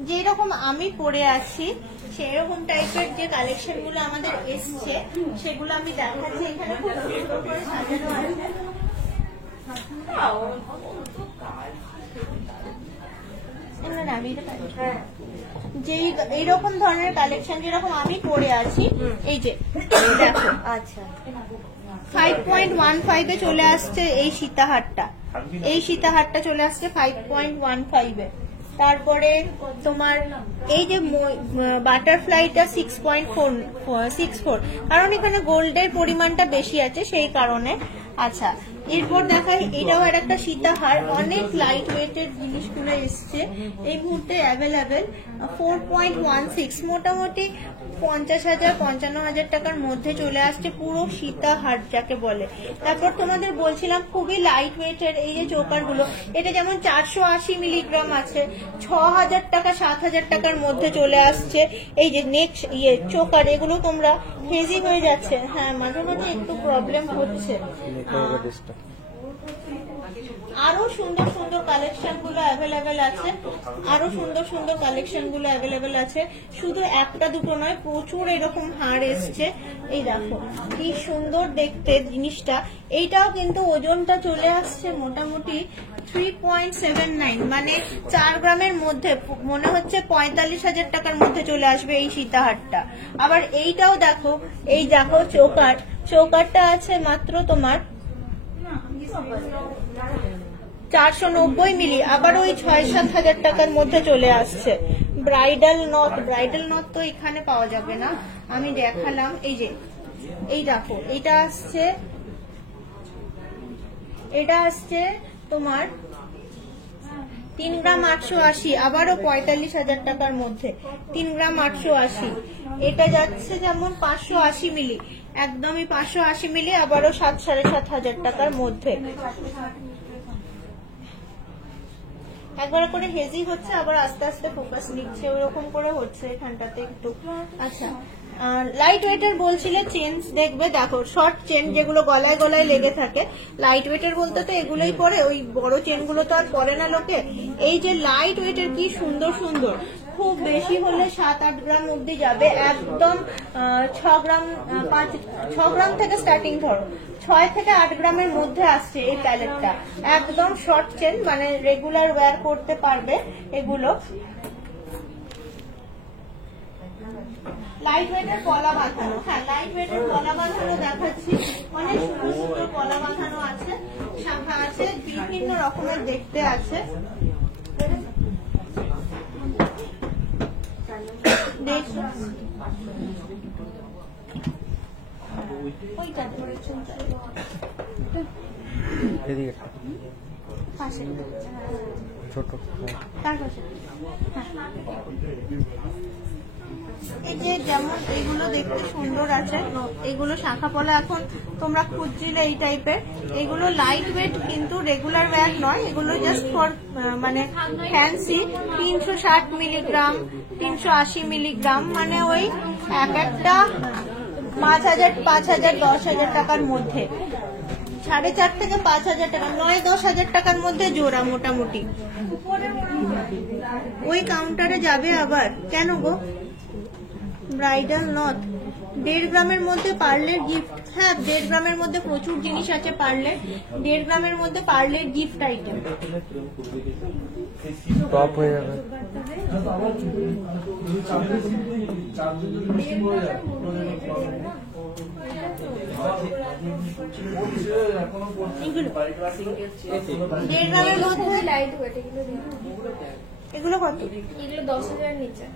যেরকম আমি পরে আছি সেই রকম টাইপের যে কালেকশন গুলো আমাদের এসছে সেগুলো আমি দেখাচ্ছি। এখানে খুব সুন্দর করে সাজানো আছে। যে এইরকম ধরনের কালেকশন যেরকম আমি পরে আছি, এই যে দেখো, আচ্ছা 5.15 এ চলে আসছে এই সীতাহারটা চলে আসছে 5.15 এ। তারপরে তোমার এই যে বাটারফ্লাইটা 6.64, কারণ এখানে গোল্ডের পরিমাণটা বেশি আছে সেই কারণে। আচ্ছা, এরপর দেখাই, এটাও আর একটা সীতাহার, অনেক লাইট ওয়েটের জিনিসগুলো এসছে এই মুহূর্তে অ্যাভেলেবেল। 4.16, মোটামুটি 50,000-55,000 টাকার মধ্যে চলে আসছে পুরো সীতাহার যাকে বলে। তারপর তোমাদের বলছিলাম খুবই লাইট ওয়েটের এই যে চোকার গুলো, এটা যেমন 480 মিলিগ্রাম আছে, 6,000 টাকা 7,000 টাকার মধ্যে চলে আসছে। এই যে নেক্সট চোকার, এগুলো তোমরা হেজি হয়ে যাচ্ছে, হ্যাঁ মাঝে মাঝে একটু প্রবলেম হচ্ছে। আরো সুন্দর সুন্দর কালেকশন গুলো অ্যাভেলেবেল আছে, শুধু একটা দুটো নয়, প্রচুর এরকম হার এসছে। এই দেখো কি সুন্দর দেখতে জিনিসটা। এইটাও কিন্তু ওজনটা চলে আসছে মোটামুটি 3.79, মানে 4 গ্রামের মধ্যে, মনে হচ্ছে 45,000 টাকার মধ্যে চলে আসবে এই সীতাহারটা। আবার এইটাও দেখো, এই দেখো চৌকারটা আছে মাত্র তোমার 490 মিলি, আবার ওই 6-7 হাজার টাকার মধ্যে চলে আসছে। ব্রাইডাল নথ তো এখানে পাওয়া যাবে না, আমি দেখালাম। এই যে এই দেখো, এটা আসছে তোমার 3 গ্রাম 880, আবারও 45,000 টাকার মধ্যে 3 গ্রাম 880। এটা যাচ্ছে যেমন 580 মিলি, একদমই 580 মিলি, আবারও 7-7.5 হাজার টাকার মধ্যে। একবার করে হেজি হচ্ছে, আবার আস্তে আস্তে ফোকাস নিচ্ছে, ওরকম করে হচ্ছে এখানটাতে একটু। আচ্ছা, লাইট ওয়েটের বলছিলে চেন দেখবে, দেখো শর্ট চেন যেগুলো গলায় গলায় লেগে থাকে, লাইট ওয়েটের বলতে তো এগুলোই পরে, ওই বড় চেন গুলো তো আর পরে না লোকে। এই যে লাইট ওয়েটের কি সুন্দর সুন্দর, খুব বেশি হলে 7-8 গ্রাম অব্দি যাবে, একদম 6 গ্রাম থেকে স্টার্টিং, ধরো 6 থেকে 8 গ্রামের মধ্যে আসছে এই প্যালেটটা। একদম শর্ট চেন, মানে রেগুলার ওয়্যার করতে পারবে এগুলো। লাইট ওয়েটের পলা বাঁধানো, হ্যাঁ লাইট ওয়েটের পলা বাঁধানো দেখাচ্ছি, অনেক সুন্দর সুন্দর পলা বাঁধানো আছে, শাখা আছে, বিভিন্ন রকমের দেখতে আছে। ওইটা ধরেছেন পাশে, ছোট তার পাশে, এই যে যেমন এগুলো দেখতে সুন্দর আছে, এগুলো শাখা পলা এখন তোমরা খুঁজছিলে এই টাইপের। এগুলো লাইট ওয়েট কিন্তু রেগুলার ওয়্যার নয়, এগুলো জাস্ট ফর মানে ফ্যান্সি। 360 মিলিগ্রাম, 380 মিলিগ্রাম, মানে ওই এক একটা 5,000, 10,000 টাকার মধ্যে, 4.5 থেকে 5,000 টাকা, 9-10 হাজার টাকার মধ্যে জোড়া মোটামুটি। ওই কাউন্টারে যাবে আবার, কেন গো? ব্রাইডাল নথ 1.5 গ্রামের মধ্যে পার্লের গিফট, হ্যাঁ 1.5 গ্রামের মধ্যে প্রচুর জিনিস আছে পার্লে। 1.5 গ্রামের মধ্যে পার্লে গিফট আইটেম। টপ হয়ে যাবে। এগুলো 1.5 গ্রামের মধ্যে লাইট ওয়েট এগুলো কত? এগুলো 10,000 নিচে।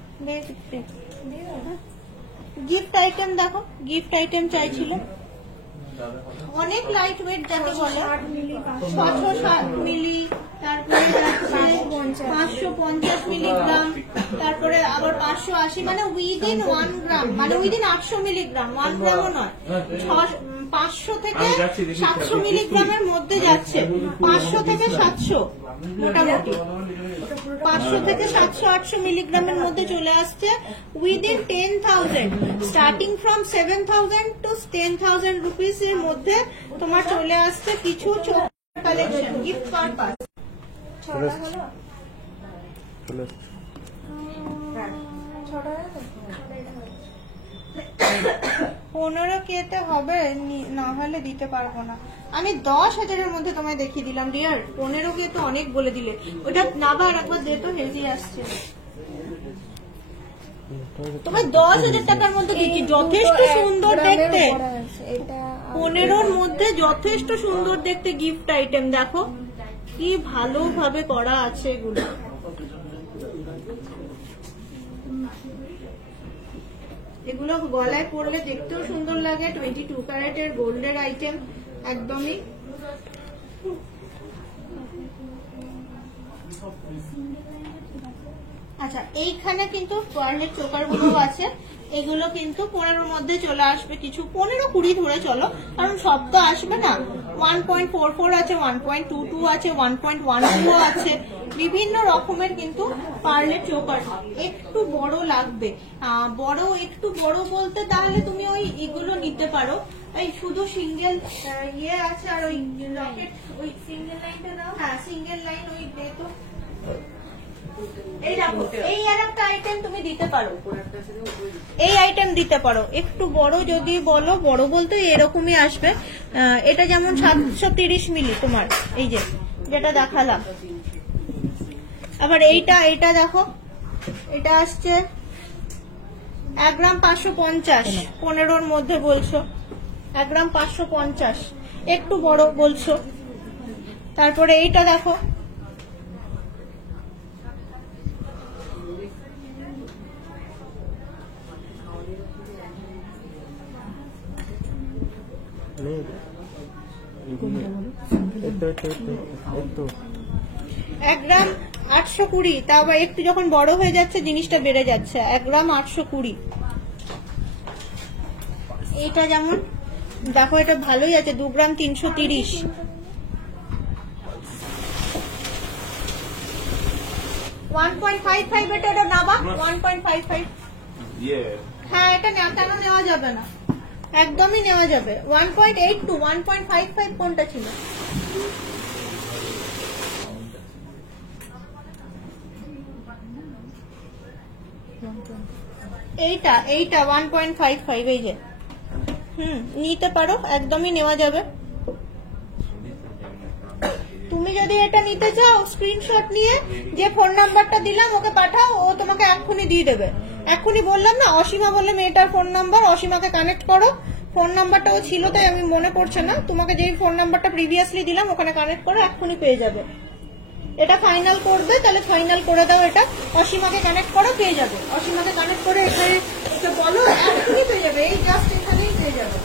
গিফট আইটেম দেখো, গিফট আইটেম চাইছিল, অনেক লাইট ওয়েট যাকে বলে, 660 মিলি, তারপরে 550 মিলিগ্রাম, তারপরে আবার 580, মানে উইদিন 1 গ্রাম, মানে উইদিন 800 মিলিগ্রাম, 1 গ্রামও নয়, 500 থেকে 700 মিলিগ্রামের মধ্যে যাচ্ছে, 500 থেকে 700 মোটামুটি, 500 থেকে 700-800 মিলিগ্রামের মধ্যে চলে আসছে within 10,000, starting from 7,000 to 10,000 rupees এর মধ্যে তোমার চলে আসছে কিছু কালেকশন গিফট পারপাস। 15K তে হবে, না হলে দিতে পারবো না। আমি 10,000-এর মধ্যে তোমায় দেখিয়ে দিলাম ডিয়ার, 15K তো অনেক বলে দিলে। ওটা নাবার একবার দে তো, হেভি আসছে। তোমায় 10,000 টাকার মধ্যে দিচ্ছি, যথেষ্ট সুন্দর দেখতে, 15-র মধ্যে যথেষ্ট সুন্দর দেখতে গিফট আইটেম। দেখো কি ভালোভাবে করা আছে এগুলো। এগুলো গলায় পরলে দেখতেও সুন্দর লাগে, 22 ক্যারেটের গোল্ডের আইটেম একদমই। আচ্ছা এইখানে কিন্তু পার্লের চোকার গুলো আছে, এগুলো কিন্তু 15-র মধ্যে চলে আসবে, কিছু 15-20 ধরে চলো, কারণ সব তো আসবে না। 1.44 আছে, 1.22 আছে, 1.12 আছে, বিভিন্ন রকমের কিন্তু পার্লের চোকার। একটু বড় লাগবে, বড় একটু বড় বলতে তাহলে তুমি ওই এগুলো নিতে পারো, এই শুধু সিঙ্গেল ইয়ে আছে, আর ওই লকেট, ওই সিঙ্গেল লাইনটা দাও, হ্যাঁ সিঙ্গেল লাইন ওই দে তো। এই দেখো এই আর একটা আইটেম তুমি দিতে পারো, এই আইটেম দিতে পারো। একটু বড় যদি বলো, বড় বলতে এরকমই আসবে, এটা যেমন 730 মিলি তোমার, এই যে যেটা দেখালাম। আবার এইটা দেখো, এটা আসছে 1 গ্রাম 550, 15-র মধ্যে বলছো, 1 গ্রাম 550, একটু বড় বলছো। তারপরে এইটা দেখো, একটু 1 গ্রাম 820, তা আবার একটু যখন বড় হয়ে যাচ্ছে জিনিসটা বেড়ে যাচ্ছে, 1 গ্রাম 820। এটা যেমন দেখো, এটা ভালোই আছে, 2 গ্রাম 330। 1.55 এটা নাবা, 1.55। হ্যাঁ এটা কেন নেওয়া যাবে না, একদমই নেওয়া যাবে। 1.82, 1.55 কোনটা ছিল? এইটা 1.55, এই যে নিতে পারো, একদমই নেওয়া যাবে। তুমি যদি এটা নিতে চাও, স্ক্রিনশট নিয়ে যে ফোন নাম্বারটা দিলাম ওকে পাঠাও, ও তোমাকে এক্ষুনি দিয়ে দেবে। এক্ষুনি বললাম না, অসীমা বলে মেয়েটার ফোন নাম্বার, অসীমাকে কানেক্ট করো। ফোন নাম্বারটাও ছিল তাই আমি মনে পড়ছে না, তোমাকে যেই ফোন নাম্বারটা প্রিভিয়াসলি দিলাম ওখানে কানেক্ট করো, এক্ষুনি পেয়ে যাবে। এটা ফাইনাল করবে, তাহলে ফাইনাল করে দাও, এটা অসীমাকে কানেক্ট করো, পেয়ে যাবে। অসীমাকে কানেক্ট করে এখানে বলো, এক্ষুনি পেয়ে যাবে, এই জাস্ট এখানেই পেয়ে যাবে।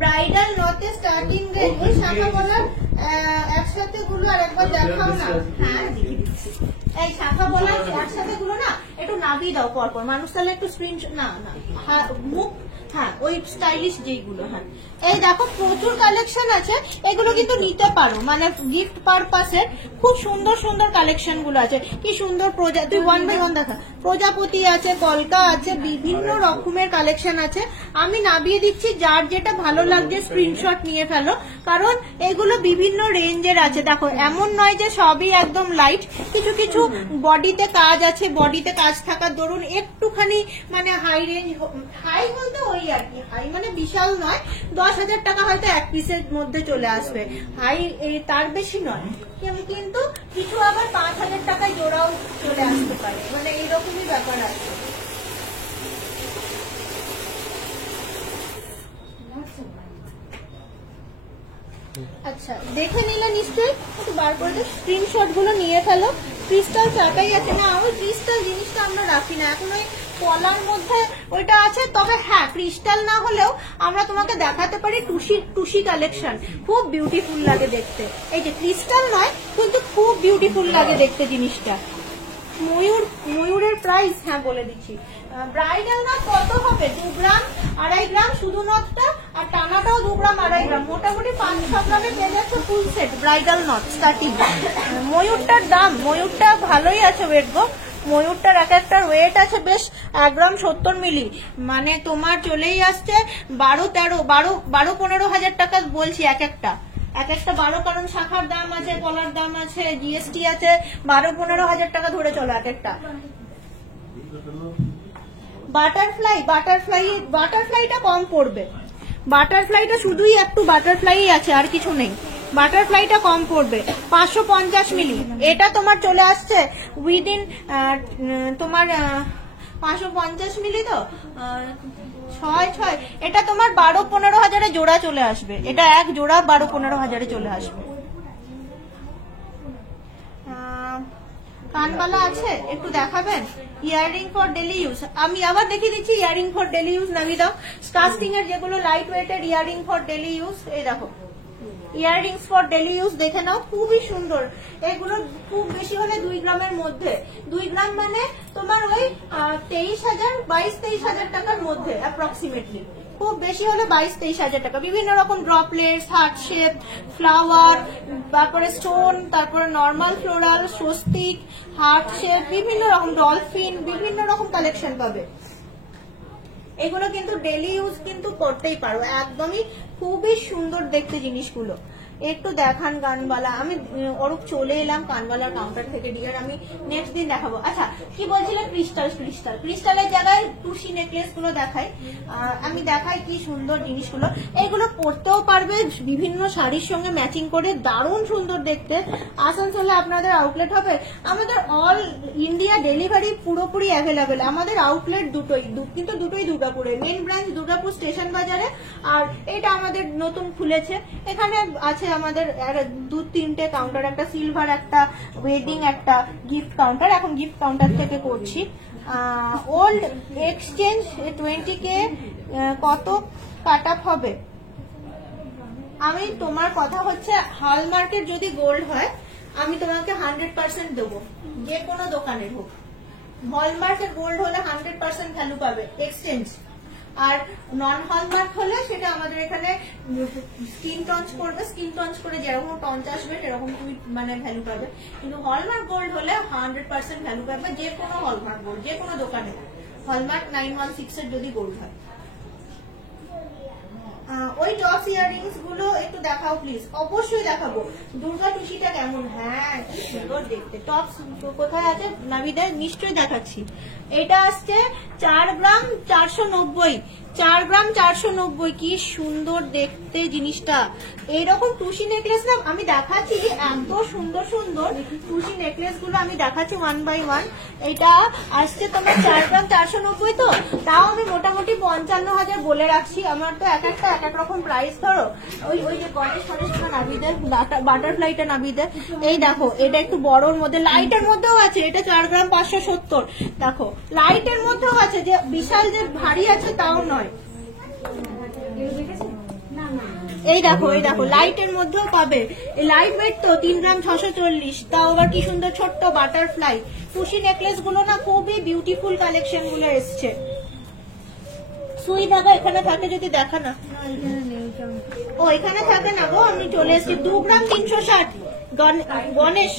ব্রাইডাল নথে স্টার্টিং রেঞ্জ, ওই শাখা বলার একসাথে গুলো আর একবার দেখাও না। হ্যাঁ এই শাখা বলার একসাথে গুলো না একটু নাবি দাও পরপর, মানুষ তাহলে একটু স্ক্রিনশট, না মুখ, হ্যাঁ ওই স্টাইলিশ যেগুলো। হ্যাঁ এই দেখো প্রচুর কালেকশন আছে, এগুলো কিন্তু নিতে পারো, মানে গিফট পারপাসের খুব সুন্দর সুন্দর কালেকশন গুলো আছে। কি সুন্দর তুই 1 বাই 1 দেখা, প্রজাপতি আছে, কলকা আছে, বিভিন্ন রকমের কালেকশন আছে। আমি নামিয়ে দিচ্ছি, যার যেটা ভালো লাগছে স্ক্রিনশট নিয়ে ফেলো, কারণ এগুলো বিভিন্ন রেঞ্জের আছে। দেখো এমন নয় যে সবই একদম লাইট, কিছু কিছু বডিতে কাজ আছে, বডিতে কাজ থাকার দরুন একটুখানি মানে হাই রেঞ্জ, হাই বলতে ওই আর কি, হাই মানে বিশাল নয়, 10,000 টাকা হয়তো এক পিসের মধ্যে চলে আসবে, হাই তার বেশি নয়, কিন্তু কিছু আবার 5,000 টাকায় জোড়াও চলে আসতে পারে, মানে এইরকমই ব্যাপার আছে। আচ্ছা দেখে নিলে নিশ্চয়ই, একটু বার করে স্ক্রিনশট গুলো নিয়ে ফেলো। ক্রিস্টাল চাটাই আছে না, ওই ক্রিস্টাল জিনিসটা আমরা রাখি না এখন, ওই কলার মধ্যে ওইটা আছে। তবে হ্যাঁ, ক্রিস্টাল না হলেও আমরা তোমাকে দেখাতে পারি টুসি কালেকশন, খুব বিউটিফুল লাগে দেখতে। এই যে ক্রিস্টাল নয়, কিন্তু খুব বিউটিফুল লাগে দেখতে জিনিসটা। ময়ূরের প্রাইস হ্যাঁ বলে দিচ্ছি। ব্রাইডাল নট কত হবে? 2 গ্রাম 2.5 গ্রাম শুধু নটটা, আর টানাটাও 2 গ্রাম 2.5 গ্রাম, মোটামুটি 5-6 গ্রামে পেয়ে যাচ্ছে full set bridal not starting. ময়ূরটার দাম, ময়ূরটা ভালোই আছে ওয়েট গো, ময়ূরটার এক একটার ওয়েট আছে বেশ 1 গ্রাম 70 মিলি, মানে তোমার চলেই আসছে 12-15 হাজার টাকা বলছি এক একটা 12, কারণ শাখার দাম আছে, কলার দাম আছে, জিএসটি আছে, 12-15 হাজার টাকা ধরে চলো এক একটা। বাটারফ্লাইটা কম পড়বে, বাটারফ্লাইটা শুধুই একটু বাটারফ্লাই আছে, আর কিছু নেই। বাটারফ্লাইটা কম পড়বে 550 মিলি, এটা তোমার চলে আসছে উইদিন তোমার 550 মিলি তো 6, এটা তোমার 12-15 হাজারে জোড়া চলে আসবে, এটা এক জোড়া 12-15 হাজারে চলে আসবে। কানবালা আছে একটু দেখাবেন? ইয়াররিং ফর ডেলি ইউজ, আমি আবার দেখিয়ে দিচ্ছি ইয়াররিং ফর ডেলি ইউজ। নামি দাও কাস্টিং এর যেগুলো light weighted earring for daily use, এই দেখো ইয়াররিংস ফর ডেলি ইউজ, দেখে নাও খুবই সুন্দর। এগুলো খুব বেশি হলে 2 গ্রামের মধ্যে, 2 গ্রাম মানে তোমার ওই 22-23 হাজার টাকার মধ্যে অ্যাপ্রক্সিমেটলি, খুব বেশি হলে 22-23 হাজার টাকা। বিভিন্ন রকম ড্রপলেটস, হার্ট শেপ, ফ্লাওয়ার, তারপরে স্টোন, তারপরে normal floral, Swastik, heart shape, বিভিন্ন রকম ডলফিন, বিভিন্ন রকম কালেকশন পাবে। এগুলো কিন্তু ডেলি ইউজ কিন্তু করতেই পারো, একদমই খুবই সুন্দর দেখতে জিনিসগুলো। একটু দেখান কানবালা, আমি অরূপ চলে এলাম কানবালার কাউন্টার থেকে ডিয়ার, আমি নেক্সট দিন দেখাবো। আচ্ছা কি বলছিলে? ক্রিস্টালের জায়গায় টুসি নেকলেস গুলো দেখাই, আমি দেখাই কি সুন্দর জিনিসগুলো। এইগুলো পরতেও পারবে বিভিন্ন শাড়ির সঙ্গে ম্যাচিং করে, দারুণ সুন্দর দেখতে। আসানসোলে আপনাদের আউটলেট হবে, আমাদের অল ইন্ডিয়া ডেলিভারি পুরোপুরি অ্যাভেলেবেল। আমাদের আউটলেট দুটোই, কিন্তু দুটোই দুর্গাপুরে, মেন ব্রাঞ্চ দুর্গাপুর স্টেশন বাজারে, আর এটা আমাদের নতুন খুলেছে। এখানে আছে আমাদের 2-3টে কাউন্টার, একটা সিলভার, একটা ওয়েডিং, একটা গিফট কাউন্টার। এখন গিফট কাউন্টার থেকে করছি। ওল্ড এক্সচেঞ্জ 20K কত কাট আপ হবে? আমি তোমার কথা হচ্ছে হলমার্কের যদি গোল্ড হয় আমি তোমাকে 100% দেবো, যে কোনো দোকানের হোক। হলমার্কের গোল্ড হলে 100% ভ্যালু পাবে এক্সচেঞ্জ, আর নন হলমার্ক হলে সেটা আমাদের এখানে স্কিন টঞ্চ করবে, স্কিন টঞ্চ করে যেরকম টঞ্চ আসবে সেরকম তুমি মানে ভ্যালু পাবে। কিন্তু হলমার্ক গোল্ড হলে 100% ভ্যালু পাবে, যে কোনো হলমার্ক গোল্ড, যে কোনো দোকানে। হলমার্ক 916 এর যদি গোল্ড হয়। ওই টপস ইয়াররিংস গুলো একটু দেখাও প্লিজ। অবশ্যই দেখাবো। দুর্গা টুসিটা কেমন? হ্যাঁ কি সুন্দর দেখতে। টপস কোথায় আছে নাবিদা? নিশ্চয়ই দেখাচ্ছি। এটা আসছে 4 গ্রাম 490, 4 গ্রাম 490, কি সুন্দর দেখতে জিনিসটা। এইরকম টুসি নেকলেস না আমি দেখাচ্ছি, এত সুন্দর সুন্দর টুসি নেকলেস গুলো আমি দেখাচ্ছি 1 by 1। এটা আসছে তোমার 4 গ্রাম 490, তো তাও আমি মোটামুটি 55,000 বলে রাখছি। আমার তো এক একটা এক এক রকম প্রাইস। ধরো ওই যে গণেশ নাবিদের বাটারফ্লাইটা নাবিদের, এই দেখো এটা একটু বড়র মধ্যে, লাইটের মধ্যেও আছে, এটা 4 গ্রাম 570। দেখো লাইটের মধ্যেও আছে, যে বিশাল যে ভারী আছে তাও নয়। এই দেখো লাইটের মধ্যেও পাবে। এই লাইট ওয়েট তো 3 গ্রাম 640, তাও আবার কি সুন্দর ছোট্ট বাটারফ্লাই। টুসি নেকলেস গুলো না খুবই বিউটিফুল কালেকশন গুলো এসছে। সুই ধাগা এখানে থাকে যদি দেখা না, ও এখানে থাকে না গো, আমি চলে এসেছি। 2 গ্রাম 360 গণেশ,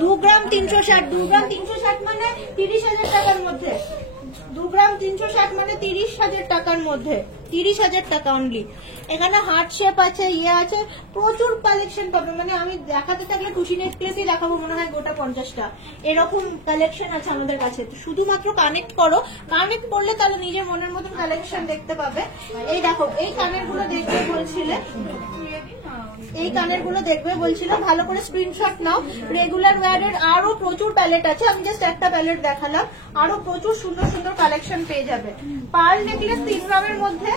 2 গ্রাম 360, 2 গ্রাম 360 মানে 30,000 টাকার মধ্যে। 2 গ্রাম 360 মানে 30,000 টাকার মধ্যে, 30,000 টাকা অনলি। এখানে হার্ট শেপ আছে, ইয়ে আছে, প্রচুর কালেকশন পাবে। মানে আমি দেখাতে থাকলে টুসি নেকলেসই দেখাবো মনে হয় গোটা 50টা, এরকম কালেকশন আছে আমাদের কাছে। শুধুমাত্র কানেক্ট করো, কানেক্ট করলে তাহলে নিজের মনের মতন কালেকশন দেখতে পাবে। এই দেখো, এই কানের গুলো দেখবে বলছিলে, এই কানের গুলো দেখবে বলছিল, ভালো করে স্ক্রিনশট নাও। রেগুলার ওয়্যারের আরো প্রচুর প্যালেট আছে, আমি জাস্ট একটা প্যালেট দেখালাম, আরো প্রচুর সুন্দর সুন্দর কালেকশন পেয়ে যাবে। পার্ল নেকলেস 3 গ্রামের মধ্যে,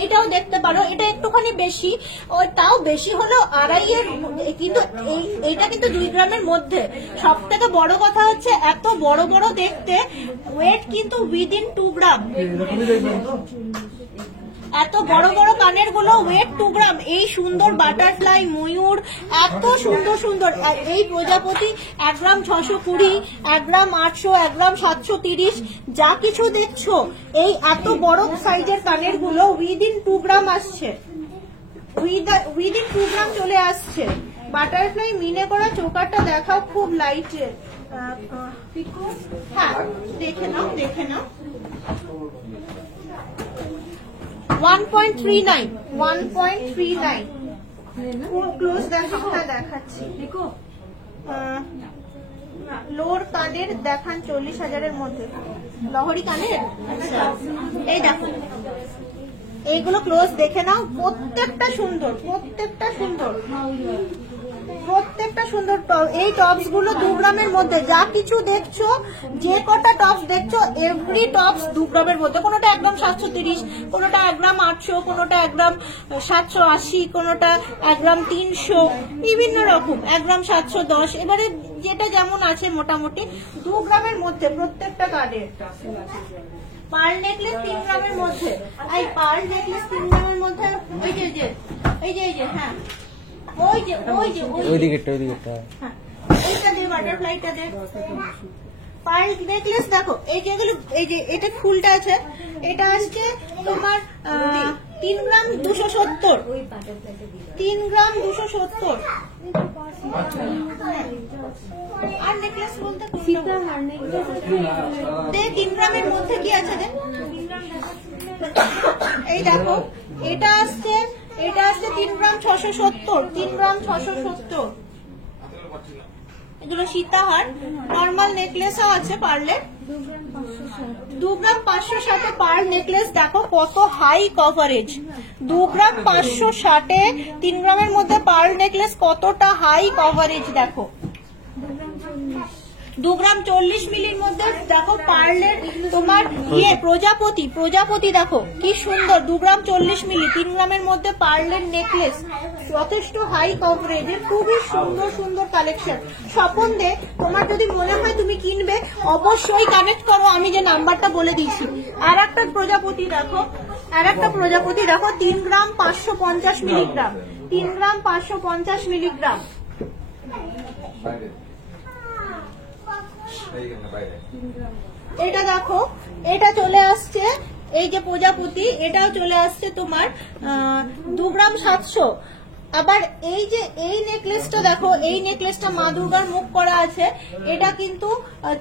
এইটাও দেখতে পারো, এটা একটুখানি বেশি, ওটাও বেশি হলো 2.5-এর, কিন্তু এইটা কিন্তু 2 গ্রামের মধ্যে। সব থেকে বড় কথা হচ্ছে এত বড় বড় দেখতে, ওয়েট কিন্তু উইদিন 2 গ্রাম। এত বড় বড় কানের গুলো ওয়েট 2 গ্রাম। এই সুন্দর বাটারফ্লাই, ময়ূর, এত সুন্দর সুন্দর। এই প্রজাপতি 1 গ্রাম 620, 1 গ্রাম 800, 1 গ্রাম 730, যা কিছু দেখছো এই এত বড় সাইজের কানের গুলো উইদিন 2 গ্রাম আসছে, উইদিন 2 গ্রাম চলে আসছে। বাটারফ্লাই মিনে করা চোকারটা দেখাও, খুব লাইট। হ্যাঁ দেখে নাও, দেখে নাও। 1.39, 1.39 ক্লোজ দেখাও। হ্যাঁ দেখাচ্ছি, দেখো লোর কানের দেখান 40,000-এর মধ্যে, লহরি কানের। আচ্ছা এই দেখো, এইগুলো ক্লোজ দেখে নাও, প্রত্যেকটা সুন্দর, প্রত্যেকটা সুন্দর, প্রত্যেকটা সুন্দর। এই টপস গুলো 2 গ্রামের মধ্যে, যা কিছু দেখছো, যে কটা টপস দেখছো এভরি টপস 2 গ্রামের মধ্যে। কোনোটা 1 গ্রাম 730, কোনোটা 1 গ্রাম 800, কোনোটা 1 গ্রাম 780, কোনোটা 1 গ্রাম 300, বিভিন্ন রকম, 1 গ্রাম 710। এবারে যেটা যেমন আছে মোটামুটি 2 গ্রামের মধ্যে প্রত্যেকটা কার্ডের। পার্ল নেকলেস 3 গ্রামের মধ্যে, এই পার্ল নেকলেস 3 গ্রামের মধ্যে। ওই যে এই যে হ্যাঁ, ওই যে ওইদিকেরটা, ওইদিকেরটা, হ্যাঁ এইটা দে, বাটারফ্লাইটা দে। পার্ল নেকলেস দেখো, এই যেগুলো, এই যে এটা ফুলটা আছে, এটা আসছে তোমার 3 গ্রাম 270, 3 গ্রাম 270। আর নেকলেস বলতে দে 3 গ্রামের মধ্যে কি আছে দে। এই দেখো, এটা আসছে 3 গ্রাম 670, 3 গ্রাম 670। এগুলো সীতাহার, নর্মাল নেকলেসও আছে পার্লের। 2 গ্রাম 560 পার্ল নেকলেস দেখো কত হাই কভারেজ। 2 গ্রাম 560-এ 3 গ্রামের মধ্যে পার্ল নেকলেস কতটা হাই কভারেজ দেখো। 2 গ্রাম 40 মিলির মধ্যে দেখো পার্লের তোমার ইয়ে প্রজাপতি দেখো কি সুন্দর। 2 গ্রাম 40 মিলি, 3 গ্রামের মধ্যে পার্লের নেকলেস, যথেষ্ট হাই কভারেজের, খুবই সুন্দর সুন্দর কালেকশন। স্বপন দে, তোমার যদি মনে হয় তুমি কিনবে অবশ্যই কানেক্ট করো, আমি যে নাম্বারটা বলে দিয়েছি। আর একটা প্রজাপতি দেখো, 3 গ্রাম 550 মিলিগ্রাম, 3 গ্রাম 550 মিলিগ্রাম। এটা দেখো, এটা চলে আসছে, এই যে প্রজাপতি, এটাও চলে আসছে তোমার 2 গ্রাম 700। আবার এই যে এই নেকলেসটা দেখো, এই নেকলেসটা মা দুর্গার মুখ করা আছে, এটা কিন্তু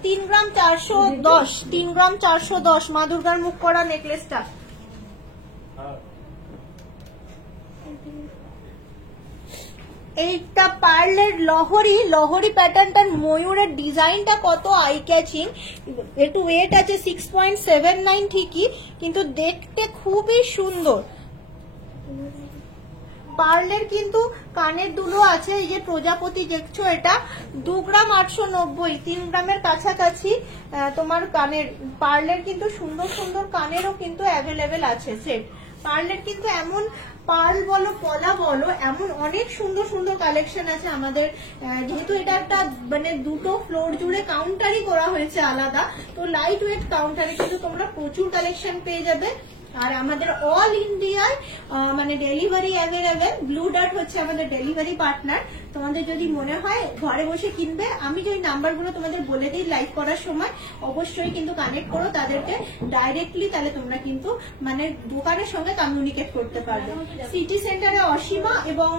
3 গ্রাম 410, 3 গ্রাম 410 মা দুর্গার মুখ করা নেকলেসটা। এইটা পার্লের লহরি প্যাটার্নটার ময়ূরের ডিজাইনটা কত আই ক্যাচিং। একটু ওয়েট আছে 6.79 ঠিকই, কিন্তু দেখতে খুবই সুন্দর। পার্লের কিন্তু কানের দুলো আছে, এই যে প্রজাপতি দেখছো, এটা 2 গ্রাম 890, 3 গ্রামের কাছাকাছি তোমার কানের। পার্লের কিন্তু সুন্দর সুন্দর কানেরও কিন্তু অ্যাভেলেবেল আছে সেট। পার্লের কিন্তু এমন পার্ল বলো, পলা বলো, এমন অনেক সুন্দর সুন্দর কালেকশন আছে আমাদের। যেহেতু এটা একটা মানে 2টো ফ্লোর জুড়ে কাউন্টারই করা হয়েছে আলাদা, তো লাইট ওয়েট কাউন্টারে কিন্তু তোমরা প্রচুর কালেকশন পেয়ে যাবে। আর আমাদের অল ইন্ডিয়ায় মানে ডেলিভারি অ্যাভেলেবেল। ব্লু ডার্ট হচ্ছে আমাদের ডেলিভারি পার্টনার। তোমাদের যদি মনে হয় ঘরে বসে কিনবে, আমি যে নাম্বারগুলো তোমাদের বলে দিই লাইভ করার সময়, অবশ্যই কিন্তু কানেক্ট করো তাদেরকে ডাইরেক্টলি, তাহলে তোমরা কিন্তু মানে দোকানের সঙ্গে কমিউনিকেট করতে পারবে। সিটি সেন্টারে অসীমা এবং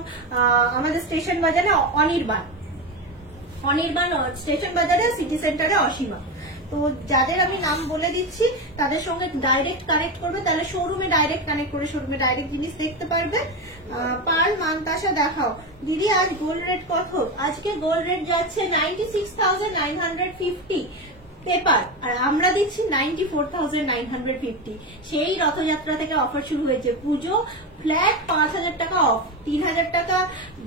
আমাদের স্টেশন বাজারে অনির্বাণ। অনির্বাণ স্টেশন বাজারে, সিটি সেন্টারে অসীমা। তো যাদের আমি নাম বলে দিচ্ছি তাদের সঙ্গে ডাইরেক্ট কানেক্ট করবে, তাহলে শোরুমে ডাইরেক্ট কানেক্ট করে শোরুমে ডাইরেক্ট জিনিস দেখতে পারবে। পার্ল মানতাসা দেখাও দিদি, আজ গোল্ড রেট কত? আজকে গোল্ড রেট যাচ্ছে 96,950 পেপার, আর আমরা দিচ্ছি 94,950। সেই রথযাত্রা থেকে অফার শুরু হয়েছে, পুজো ফ্ল্যাট 5,000 টাকা অফ, 3,000 টাকা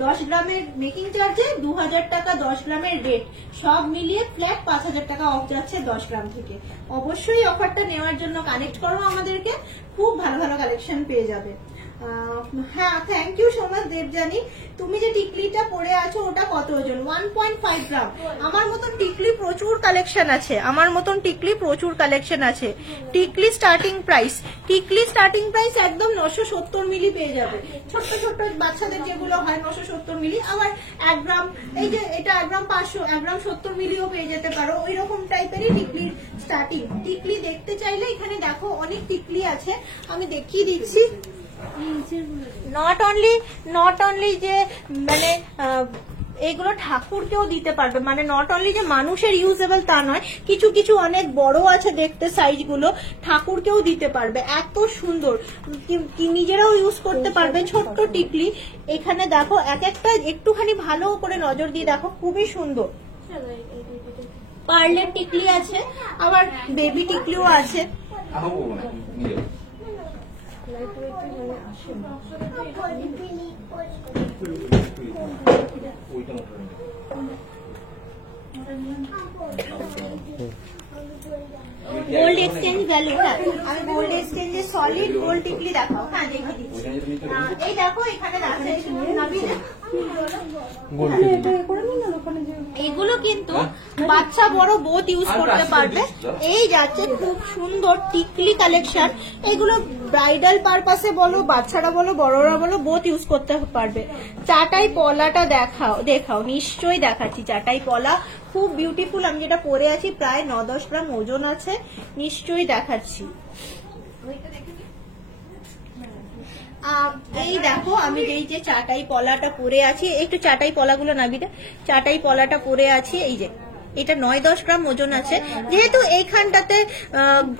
10 গ্রামের মেকিং চার্জে, 2,000 টাকা 10 গ্রামের রেট, সব মিলিয়ে ফ্ল্যাট 5,000 টাকা অফ যাচ্ছে 10 গ্রাম থেকে। অবশ্যই অফারটা নেওয়ার জন্য কানেক্ট করো আমাদেরকে, খুব ভালো ভালো কালেকশন পেয়ে যাবে। হ্যাঁ, thank you so much Debjani. তুমি যে টিকলিটা পরে আছো ওটা কত ওজন? 1.5 গ্রাম। আমার মতন টিকলি প্রচুর কালেকশন আছে, আমার মতন টিকলি প্রচুর কালেকশন আছে। টিকলি স্টার্টিং প্রাইস একদম 970 মিলি পেয়ে যাবে। ছোট্ট ছোট্ট বাচ্চাদের যেগুলো হয় 970 মিলি, আবার 1 গ্রাম, এই যে এটা 1 গ্রাম 500, 1 গ্রাম 70 মিলিও পেয়ে যেতে পারো, ওই রকম টাইপেরই টিকলির স্টার্টিং। টিকলি দেখতে চাইলে এখানে দেখো অনেক টিকলি আছে, আমি দেখিয়ে দিচ্ছি। নট অনলি যে মানে এগুলো ঠাকুরকেও দিতে পারবে, মানে নট অনলি যে মানুষের ইউজেবল তা নয়, কিছু কিছু অনেক বড় আছে দেখতে সাইজ গুলো, ঠাকুরকেও দিতে পারবে, এত সুন্দর, নিজেরাও ইউজ করতে পারবে। ছোট্ট টিকলি এখানে দেখো, এক একটা একটুখানি ভালো করে নজর দিয়ে দেখো, খুবই সুন্দর। পার্লের টিকলি আছে, আবার বেবি টিকলিও আছে। গোল্ড এক্সচেঞ্জ ভ্যালু, হ্যাঁ আমি গোল্ড এক্সচেঞ্জের সলিড গোল্ড টিকলি দেখাও। হ্যাঁ দেখে দিচ্ছি, এই দেখো এখানে এগুলো কিন্তু বাচ্চা বড় বোথ ইউজ করতে পারবে। এই যাচ্ছে খুব সুন্দর টিকলি কালেকশন, এগুলো ব্রাইডাল পারপাসে বলো, বাচ্চারা বলো, বড়রা বলো, বোথ ইউজ করতে পারবে। চাটাই পলাটা দেখাও নিশ্চয়ই দেখাচ্ছি। চাটাই পলা খুব বিউটিফুল, আমি যেটা পরে আছি প্রায় 9-10 গ্রাম ওজন আছে, নিশ্চয়ই দেখাচ্ছি। এই দেখো আমি এই যে চাটাই পলাটা পরে আছি, একটু চাটাই পলাগুলো নাবিতে, চাটাই পলাটা পরে আছি, এই যে এটা 9-10 গ্রাম ওজন আছে। যেহেতু এইখানটাতে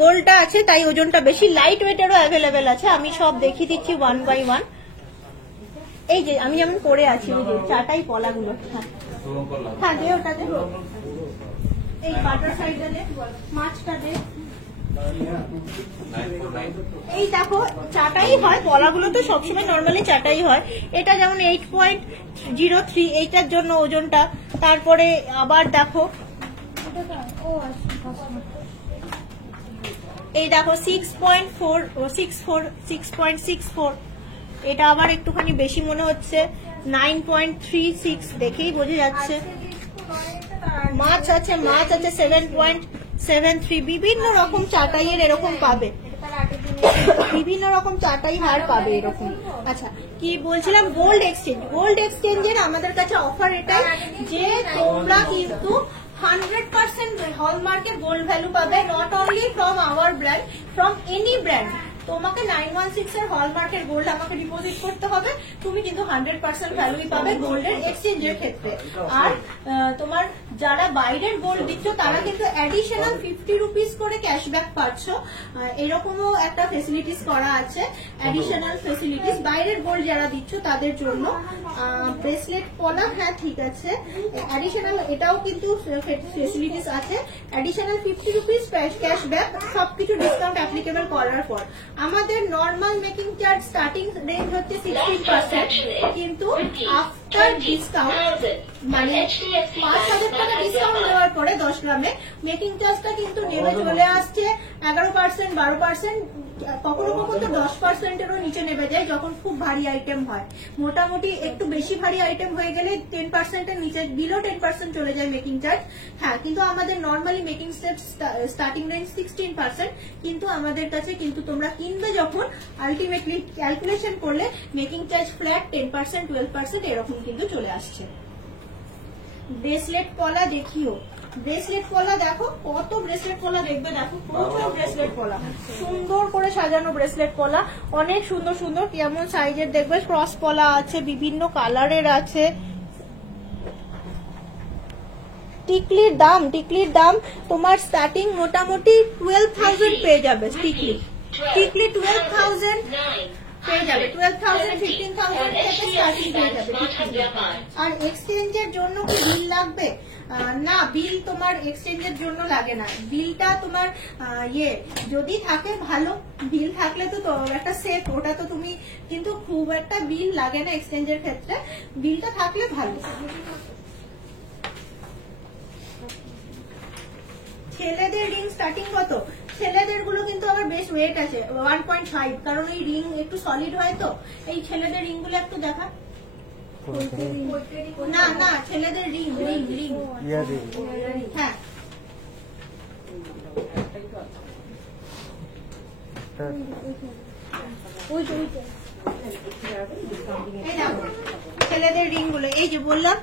গোল্ডটা আছে তাই ওজনটা বেশি, লাইট ওয়েটেরও অ্যাভেলেবেল আছে, আমি সব দেখিয়ে দিচ্ছি 1 by 1। এই যে আমি যেমন পরে আছি ওই যে চাটাই পলাগুলো, হ্যাঁ দে ওটা দে, এই বাটার সাইডটা দে, মাছটা দে। এই দেখো চাটাই হয়, পলাগুলো তো সবসময় নর্মালি চাটাই হয়। এটা যেমন 8.03, এইটার জন্য ওজনটা। তারপরে আবার দেখো এই দেখো 6.64, এটা আবার একটুখানি বেশি মনে হচ্ছে, 9.36 দেখেই বোঝা যাচ্ছে। মাছ আছে 7.73, বিভিন্ন রকম চাটাইয়ের এরকম পাবে, বিভিন্ন রকম চাটাই হার পাবে এরকম। আচ্ছা কি বলছিলাম, গোল্ড এক্সচেঞ্জের আমাদের কাছে অফার এটাই যে তোমরা কিন্তু 100% হলমার্কের গোল্ড ভ্যালু পাবে, not only from our brand, from any brand. তোমাকে 916 এর হলমার্কের গোল্ড আমাকে ডিপোজিট করতে হবে, তুমি কিন্তু 100% ভ্যালুই পাবে গোল্ডের এক্সচেঞ্জের ক্ষেত্রে। আর তোমার যারা বাইরের গোল্ড দিচ্ছ তারা কিন্তু অ্যাডিশনাল 50 রুপিস করে ক্যাশব্যাক পাচ্ছ, এরকমও একটা ফেসিলিটিস করা আছে, অ্যাডিশনাল ফেসিলিটিস বাইরের গোল্ড যারা দিচ্ছ তাদের জন্য। ব্রেসলেট পলা, হ্যাঁ ঠিক আছে, অ্যাডিশনাল এটাও কিন্তু ফেসিলিটিস আছে, অ্যাডিশনাল 50 রুপিস ক্যাশব্যাক, সবকিছু ডিসকাউন্ট অ্যাপ্লিকেবল করার পর। আমাদের normal making charge starting range হচ্ছে 16%, কিন্তু আফটার ডিসকাউন্ট মানে 5,000 টাকা ডিসকাউন্ট দেওয়ার পরে 10 গ্রামে মেকিং চার্জটা কিন্তু নেমে চলে আসছে 11%, 12%, কখনো কখনো তো 10%-এরও নিচে নেমে যায় যখন খুব ভারী আইটেম হয়। মোটামুটি একটু বেশি ভারী আইটেম হয়ে গেলে 10%-এর নিচে, বিলো 10% চলে যায় মেকিং চার্জ। হ্যাঁ কিন্তু আমাদের normally making charge starting range 16%, কিন্তু আমাদের কাছে কিন্তু তোমরা কিনবে যখন আলটিমেটলি ক্যালকুলেশন করলে মেকিং চার্জ ফ্ল্যাট 10%, 12% এরকম কিন্তু চলে আসছে। ব্রেসলেট পলা দেখিও, ব্রেসলেট পলা দেখো কত ব্রেসলেট পলা দেখবে, দেখো প্রচুর ব্রেসলেট পলা, সুন্দর করে সাজানো ব্রেসলেট পলা, অনেক সুন্দর সুন্দর কেমন সাইজের দেখবে, ক্রস পলা আছে, বিভিন্ন কালারের আছে। টিকলির দাম তোমার স্টার্টিং মোটামুটি 12,000 পেয়ে যাবে। টিকলি 12,000 পেয়ে যাবে, 12,000 15,000 থেকে স্টার্টিং পেয়ে যাবে। আর এক্সচেঞ্জের জন্য কি বিল লাগবে? না, বিল তোমার এক্সচেঞ্জের জন্য লাগে না। বিলটা তোমার যদি থাকে ভালো, বিল থাকলে তো একটা সেফ, ওটা তো তুমি, কিন্তু খুব একটা বিল লাগে না এক্সচেঞ্জের ক্ষেত্রে, বিলটা থাকলে ভালো। ছেলেদের রিং স্টার্টিং কত? ছেলেদের গুলো কিন্তু আবার বেশ ওয়েট আছে, 1.5, কারণ এই রিং একটু সলিড হয় তো। এই ছেলেদের রিং গুলো একটু দেখা। না না, ছেলেদের রিং রিং রিং হ্যাঁ, ছেলেদের রিং গুলো এই যে বললাম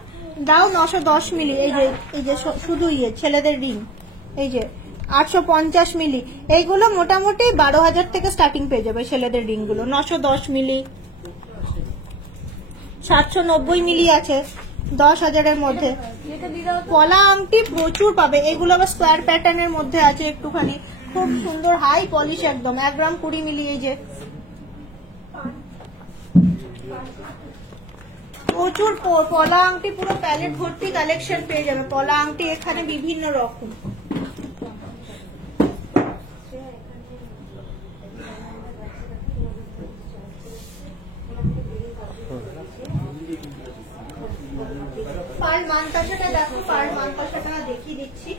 দাও 910 মিলি। এই যে শুধু ছেলেদের রিং এই যে 850 মিলি, এইগুলো মোটামুটি 12,000 থেকে স্টার্টিং পেয়ে যাবে ছেলেদের রিং গুলো। 910 মিলি, 790 মিলি আছে 10,000-এর মধ্যে। পলা আংটি প্রচুর পাবে, এগুলো আবার স্কোয়ার প্যাটার্নের মধ্যে আছে একটুখানি, খুব সুন্দর হাই পলিশ একদম। 1 গ্রাম 20 মিলি, এই যে প্রচুর পলা আংটি, পুরো প্যালেট ভর্তি কালেকশন পেয়ে যাবে। পলা আংটি এখানে বিভিন্ন রকম। পার্ল মানতাসাটা দেখো, পার্ল মানতাসাটা দেখিয়ে দিচ্ছি,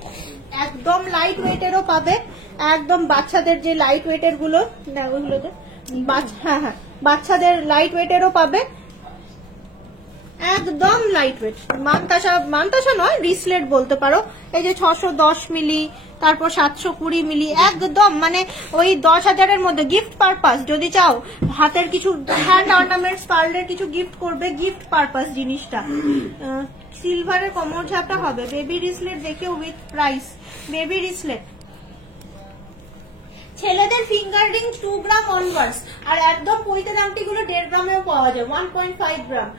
একদম লাইট ওয়েটেরও পাবে, একদম বাচ্চাদের যে লাইট ওয়েটের গুলো, ওইগুলোতে হ্যাঁ হ্যাঁ, বাচ্চাদের লাইট ওয়েটেরও পাবে, একদম লাইট ওয়েট। মানতাসা নয়, রিসলেট বলতে পারো। এই যে 610 মিলি, তারপর 720 মিলি, একদম মানে ওই 10,000-এর মধ্যে। গিফট পারপাস যদি চাও, হাতের কিছু হ্যান্ড অর্নামেন্টস, পার্লের কিছু গিফট করবে, গিফট পারপাস জিনিসটা। সিলভারের কমর ঝাপটা হবে। বেবি রিসলেট দেখে উইথ প্রাইস, বেবি রিসলেট। ছেলেদের ফিঙ্গার রিং 2 গ্রাম অনওয়ার্ডস, আর একদম পৈতের আংটি গুলো 1.5 গ্রামেও পাওয়া যায়। 1.5 গ্রাম,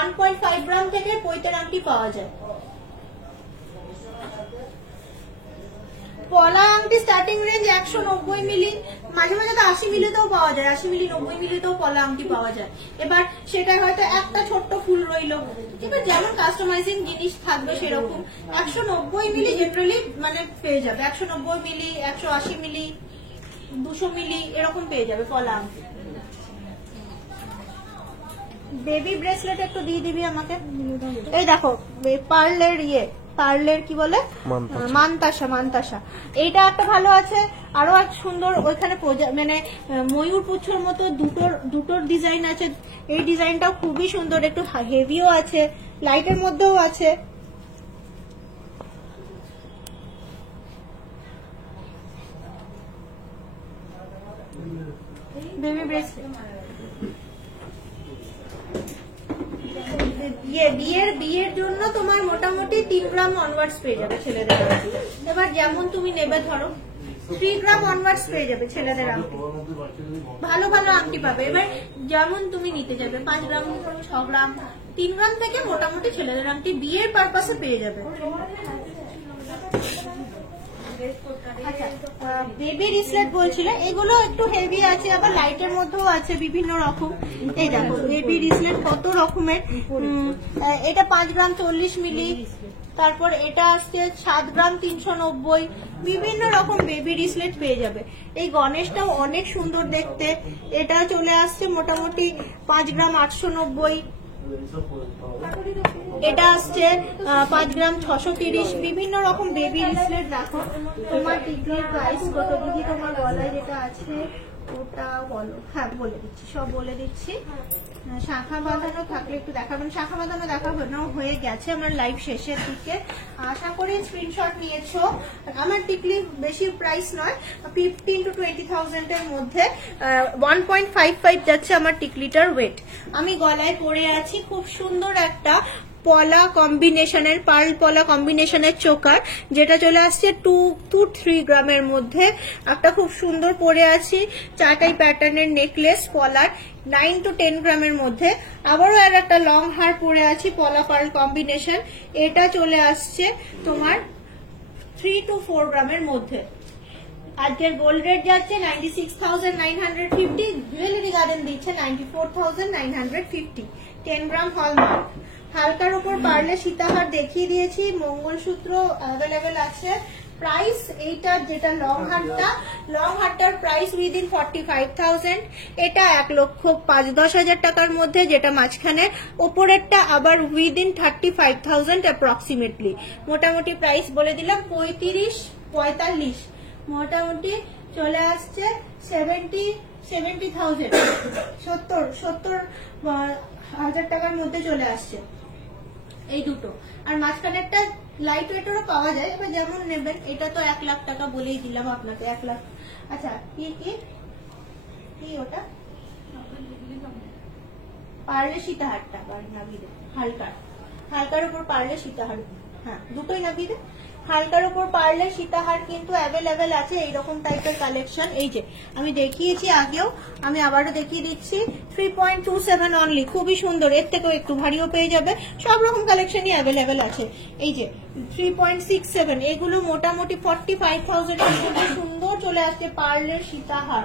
1.5 গ্রাম থেকে পৈতের আংটি পাওয়া যায়। পলা আংটি স্টার্টিং রেঞ্জ 190 মিলি, মাঝে মাঝে তো 80 মিলিতেও পাওয়া যায়, 80 মিলি 90 মিলিতেও পলা আংটি পাওয়া যায়। এবার সেটা হয়তো একটা ছোট্ট ফুল রইলো, এবার যেমন কাস্টমাইজিং জিনিস থাকবে সেরকম। 190 মিলি জেনারেলি মানে পেয়ে যাবে, 190 মিলি, 180 মিলি, 200 মিলি এরকম পেয়ে যাবে পলা আংটি। বেবি ব্রেসলেট একটু দিয়ে দিবি আমাকে। এই দেখো পার্লের পার্লের কি বলে, মানতাসা, এইটা একটা ভালো আছে। আরো এক সুন্দর ওইখানে মানে ময়ূর পুচ্ছর মতো দুটোর ডিজাইন আছে। এই ডিজাইনটাও খুবই সুন্দর, একটু হেভিও আছে, লাইটের মধ্যেও আছে। বেবি ব্রেসলেট বিয়ের জন্য তোমার মোটামুটি 3 গ্রাম অনওয়ার্ডস পেয়ে যাবে ছেলেদের। এবার যেমন তুমি নেবে, ধরো 3 গ্রাম অনওয়ার্ডস পেয়ে যাবে ছেলেদের আংটি, ভালো ভালো আংটি পাবে। এবার যেমন তুমি নিতে যাবে, 5 গ্রাম 6 গ্রাম 3 গ্রাম থেকে মোটামুটি ছেলেদের আংটি বিয়ের পারপাসে পেয়ে যাবে। বেবি রিসলেট বলছিলে, এগুলো একটু হেভি আছে, আবার লাইটের মধ্যেও আছে বিভিন্ন রকম। এই দেখো বেবি রিসলেট কত রকমের। এটা 5 গ্রাম 40 মিলি, তারপর এটা আসছে 7 গ্রাম 390, বিভিন্ন রকম বেবি রিসলেট পেয়ে যাবে। এই গণেশটাও অনেক সুন্দর দেখতে, এটা চলে আসছে মোটামুটি 5 গ্রাম 890, এটা আসছে 5 গ্রাম 630, বিভিন্ন রকম বেবি রিসলেট। দেখো তোমার টিকলির প্রাইস কত দিদি, তোমার গলায় যেটা আছে ওটা বলো। হ্যাঁ বলে দিচ্ছি, সব বলে দিচ্ছি। শাখা বাঁধানো থাকলে একটু দেখাবেন। শাখা বাঁধানো দেখানো হয়ে গেছে আমার লাইভ শেষের দিকে, আশা করি স্ক্রিনশট নিয়েছো। আমার টিকলি বেশি প্রাইস নয়, 15 to 20,000 এর মধ্যে। 1.55 যাচ্ছে আমার টিকলিটার ওয়েট। আমি গলায় পরে আছি খুব সুন্দর একটা পলা কম্বিনেশনের, পার্ল পলা কম্বিনেশনের চোকার, যেটা চলে আসছে 2 to 3 গ্রামের মধ্যে। একটা খুব সুন্দর পরে আছি চাটাই প্যাটার্নের নেকলেস পলার, 9 to 10 গ্রামের মধ্যে। আবারও আর একটা লং হার পরে আছি পলা পার্ল কম্বিনেশন, এটা চলে আসছে তোমার 3 to 4 গ্রামের মধ্যে। আজকের গোল্ড রেট যাচ্ছে 96,950, জুয়েলারি গার্ডেন দিচ্ছে 94,950, 10 গ্রাম হলমার্ক। হালকার উপর পারলে সীতাহার দেখিয়ে দিয়েছি, মঙ্গলসূত্র অ্যাভেলেবেল আছে। প্রাইস এইটার যেটা লং হারটার প্রাইস উইদিন 45,000, এটা 1,05,10,000 টাকার মধ্যে, যেটা মাঝখানে ওপরেরটা আবার উইদিন 35,000 অ্যাপ্রক্সিমেটলি। মোটামুটি প্রাইস বলে দিলাম 35-45, মোটামুটি চলে আসছে 70,000, 70,000 টাকার মধ্যে চলে আসছে এই দুটো। আর মাঝখানেরটা লাইট ওয়েটেরও পাওয়া যায়, এবার যেমন নেবেন। এটা তো 1 লাখ টাকা বলেই দিলাম আপনাকে, 1 লাখ। আচ্ছা কি ওটা পারলে সীতাহারটা নামিয়ে দে, হালকার উপর পারলে সীতাহার, হ্যাঁ দুটোই নামিয়ে দে। হালকার উপর পারলে সীতাহার কিন্তু অ্যাভেলেবেল আছে এইরকম টাইপের কালেকশন। এই যে আমি দেখিয়েছি আগেও, আমি আবারও দেখিয়ে দিচ্ছি, 3.27 অনলি, খুবই সুন্দর। এর থেকেও একটু ভারীও পেয়ে যাবে, সব রকম কালেকশনই অ্যাভেলেবেল আছে। এই যে 3.67, এগুলো মোটামুটি 45,000 এর মধ্যে সুন্দর চলে আসছে পার্লের সীতাহার।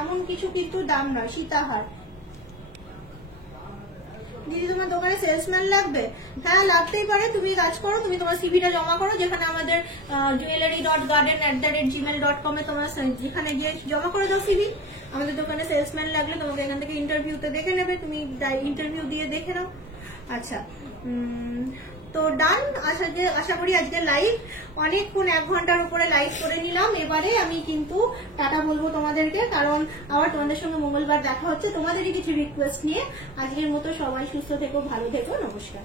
এমন কিছু কিন্তু দাম না, সীতাহার। দিদি তোমার দোকানে সেলসম্যান লাগবে? হ্যাঁ লাগতেই পারে, তুমি কাজ করো, তুমি তোমার সিভিটা জমা করো, যেখানে আমাদের jewellery.garden@gmail.com এ তোমার যেখানে গিয়ে জমা করে দাও সিভি। আমাদের দোকানে সেলসম্যান লাগলে তোমাকে এখান থেকে ইন্টারভিউতে দেখে নেবে, তুমি ইন্টারভিউ দিয়ে দেখে নাও। আচ্ছা তো ডান। আশা করি আজকে লাইভ অনেকক্ষণ 1 ঘন্টার উপরে লাইভ করে নিলাম। এবারে আমি কিন্তু টাটা বলবো তোমাদেরকে, কারণ আবার তোমাদের সঙ্গে মঙ্গলবার দেখা হচ্ছে তোমাদেরই কিছু রিকোয়েস্ট নিয়ে। আজকের মতো সবাই সুস্থ থেকো, ভালো থেকো, নমস্কার।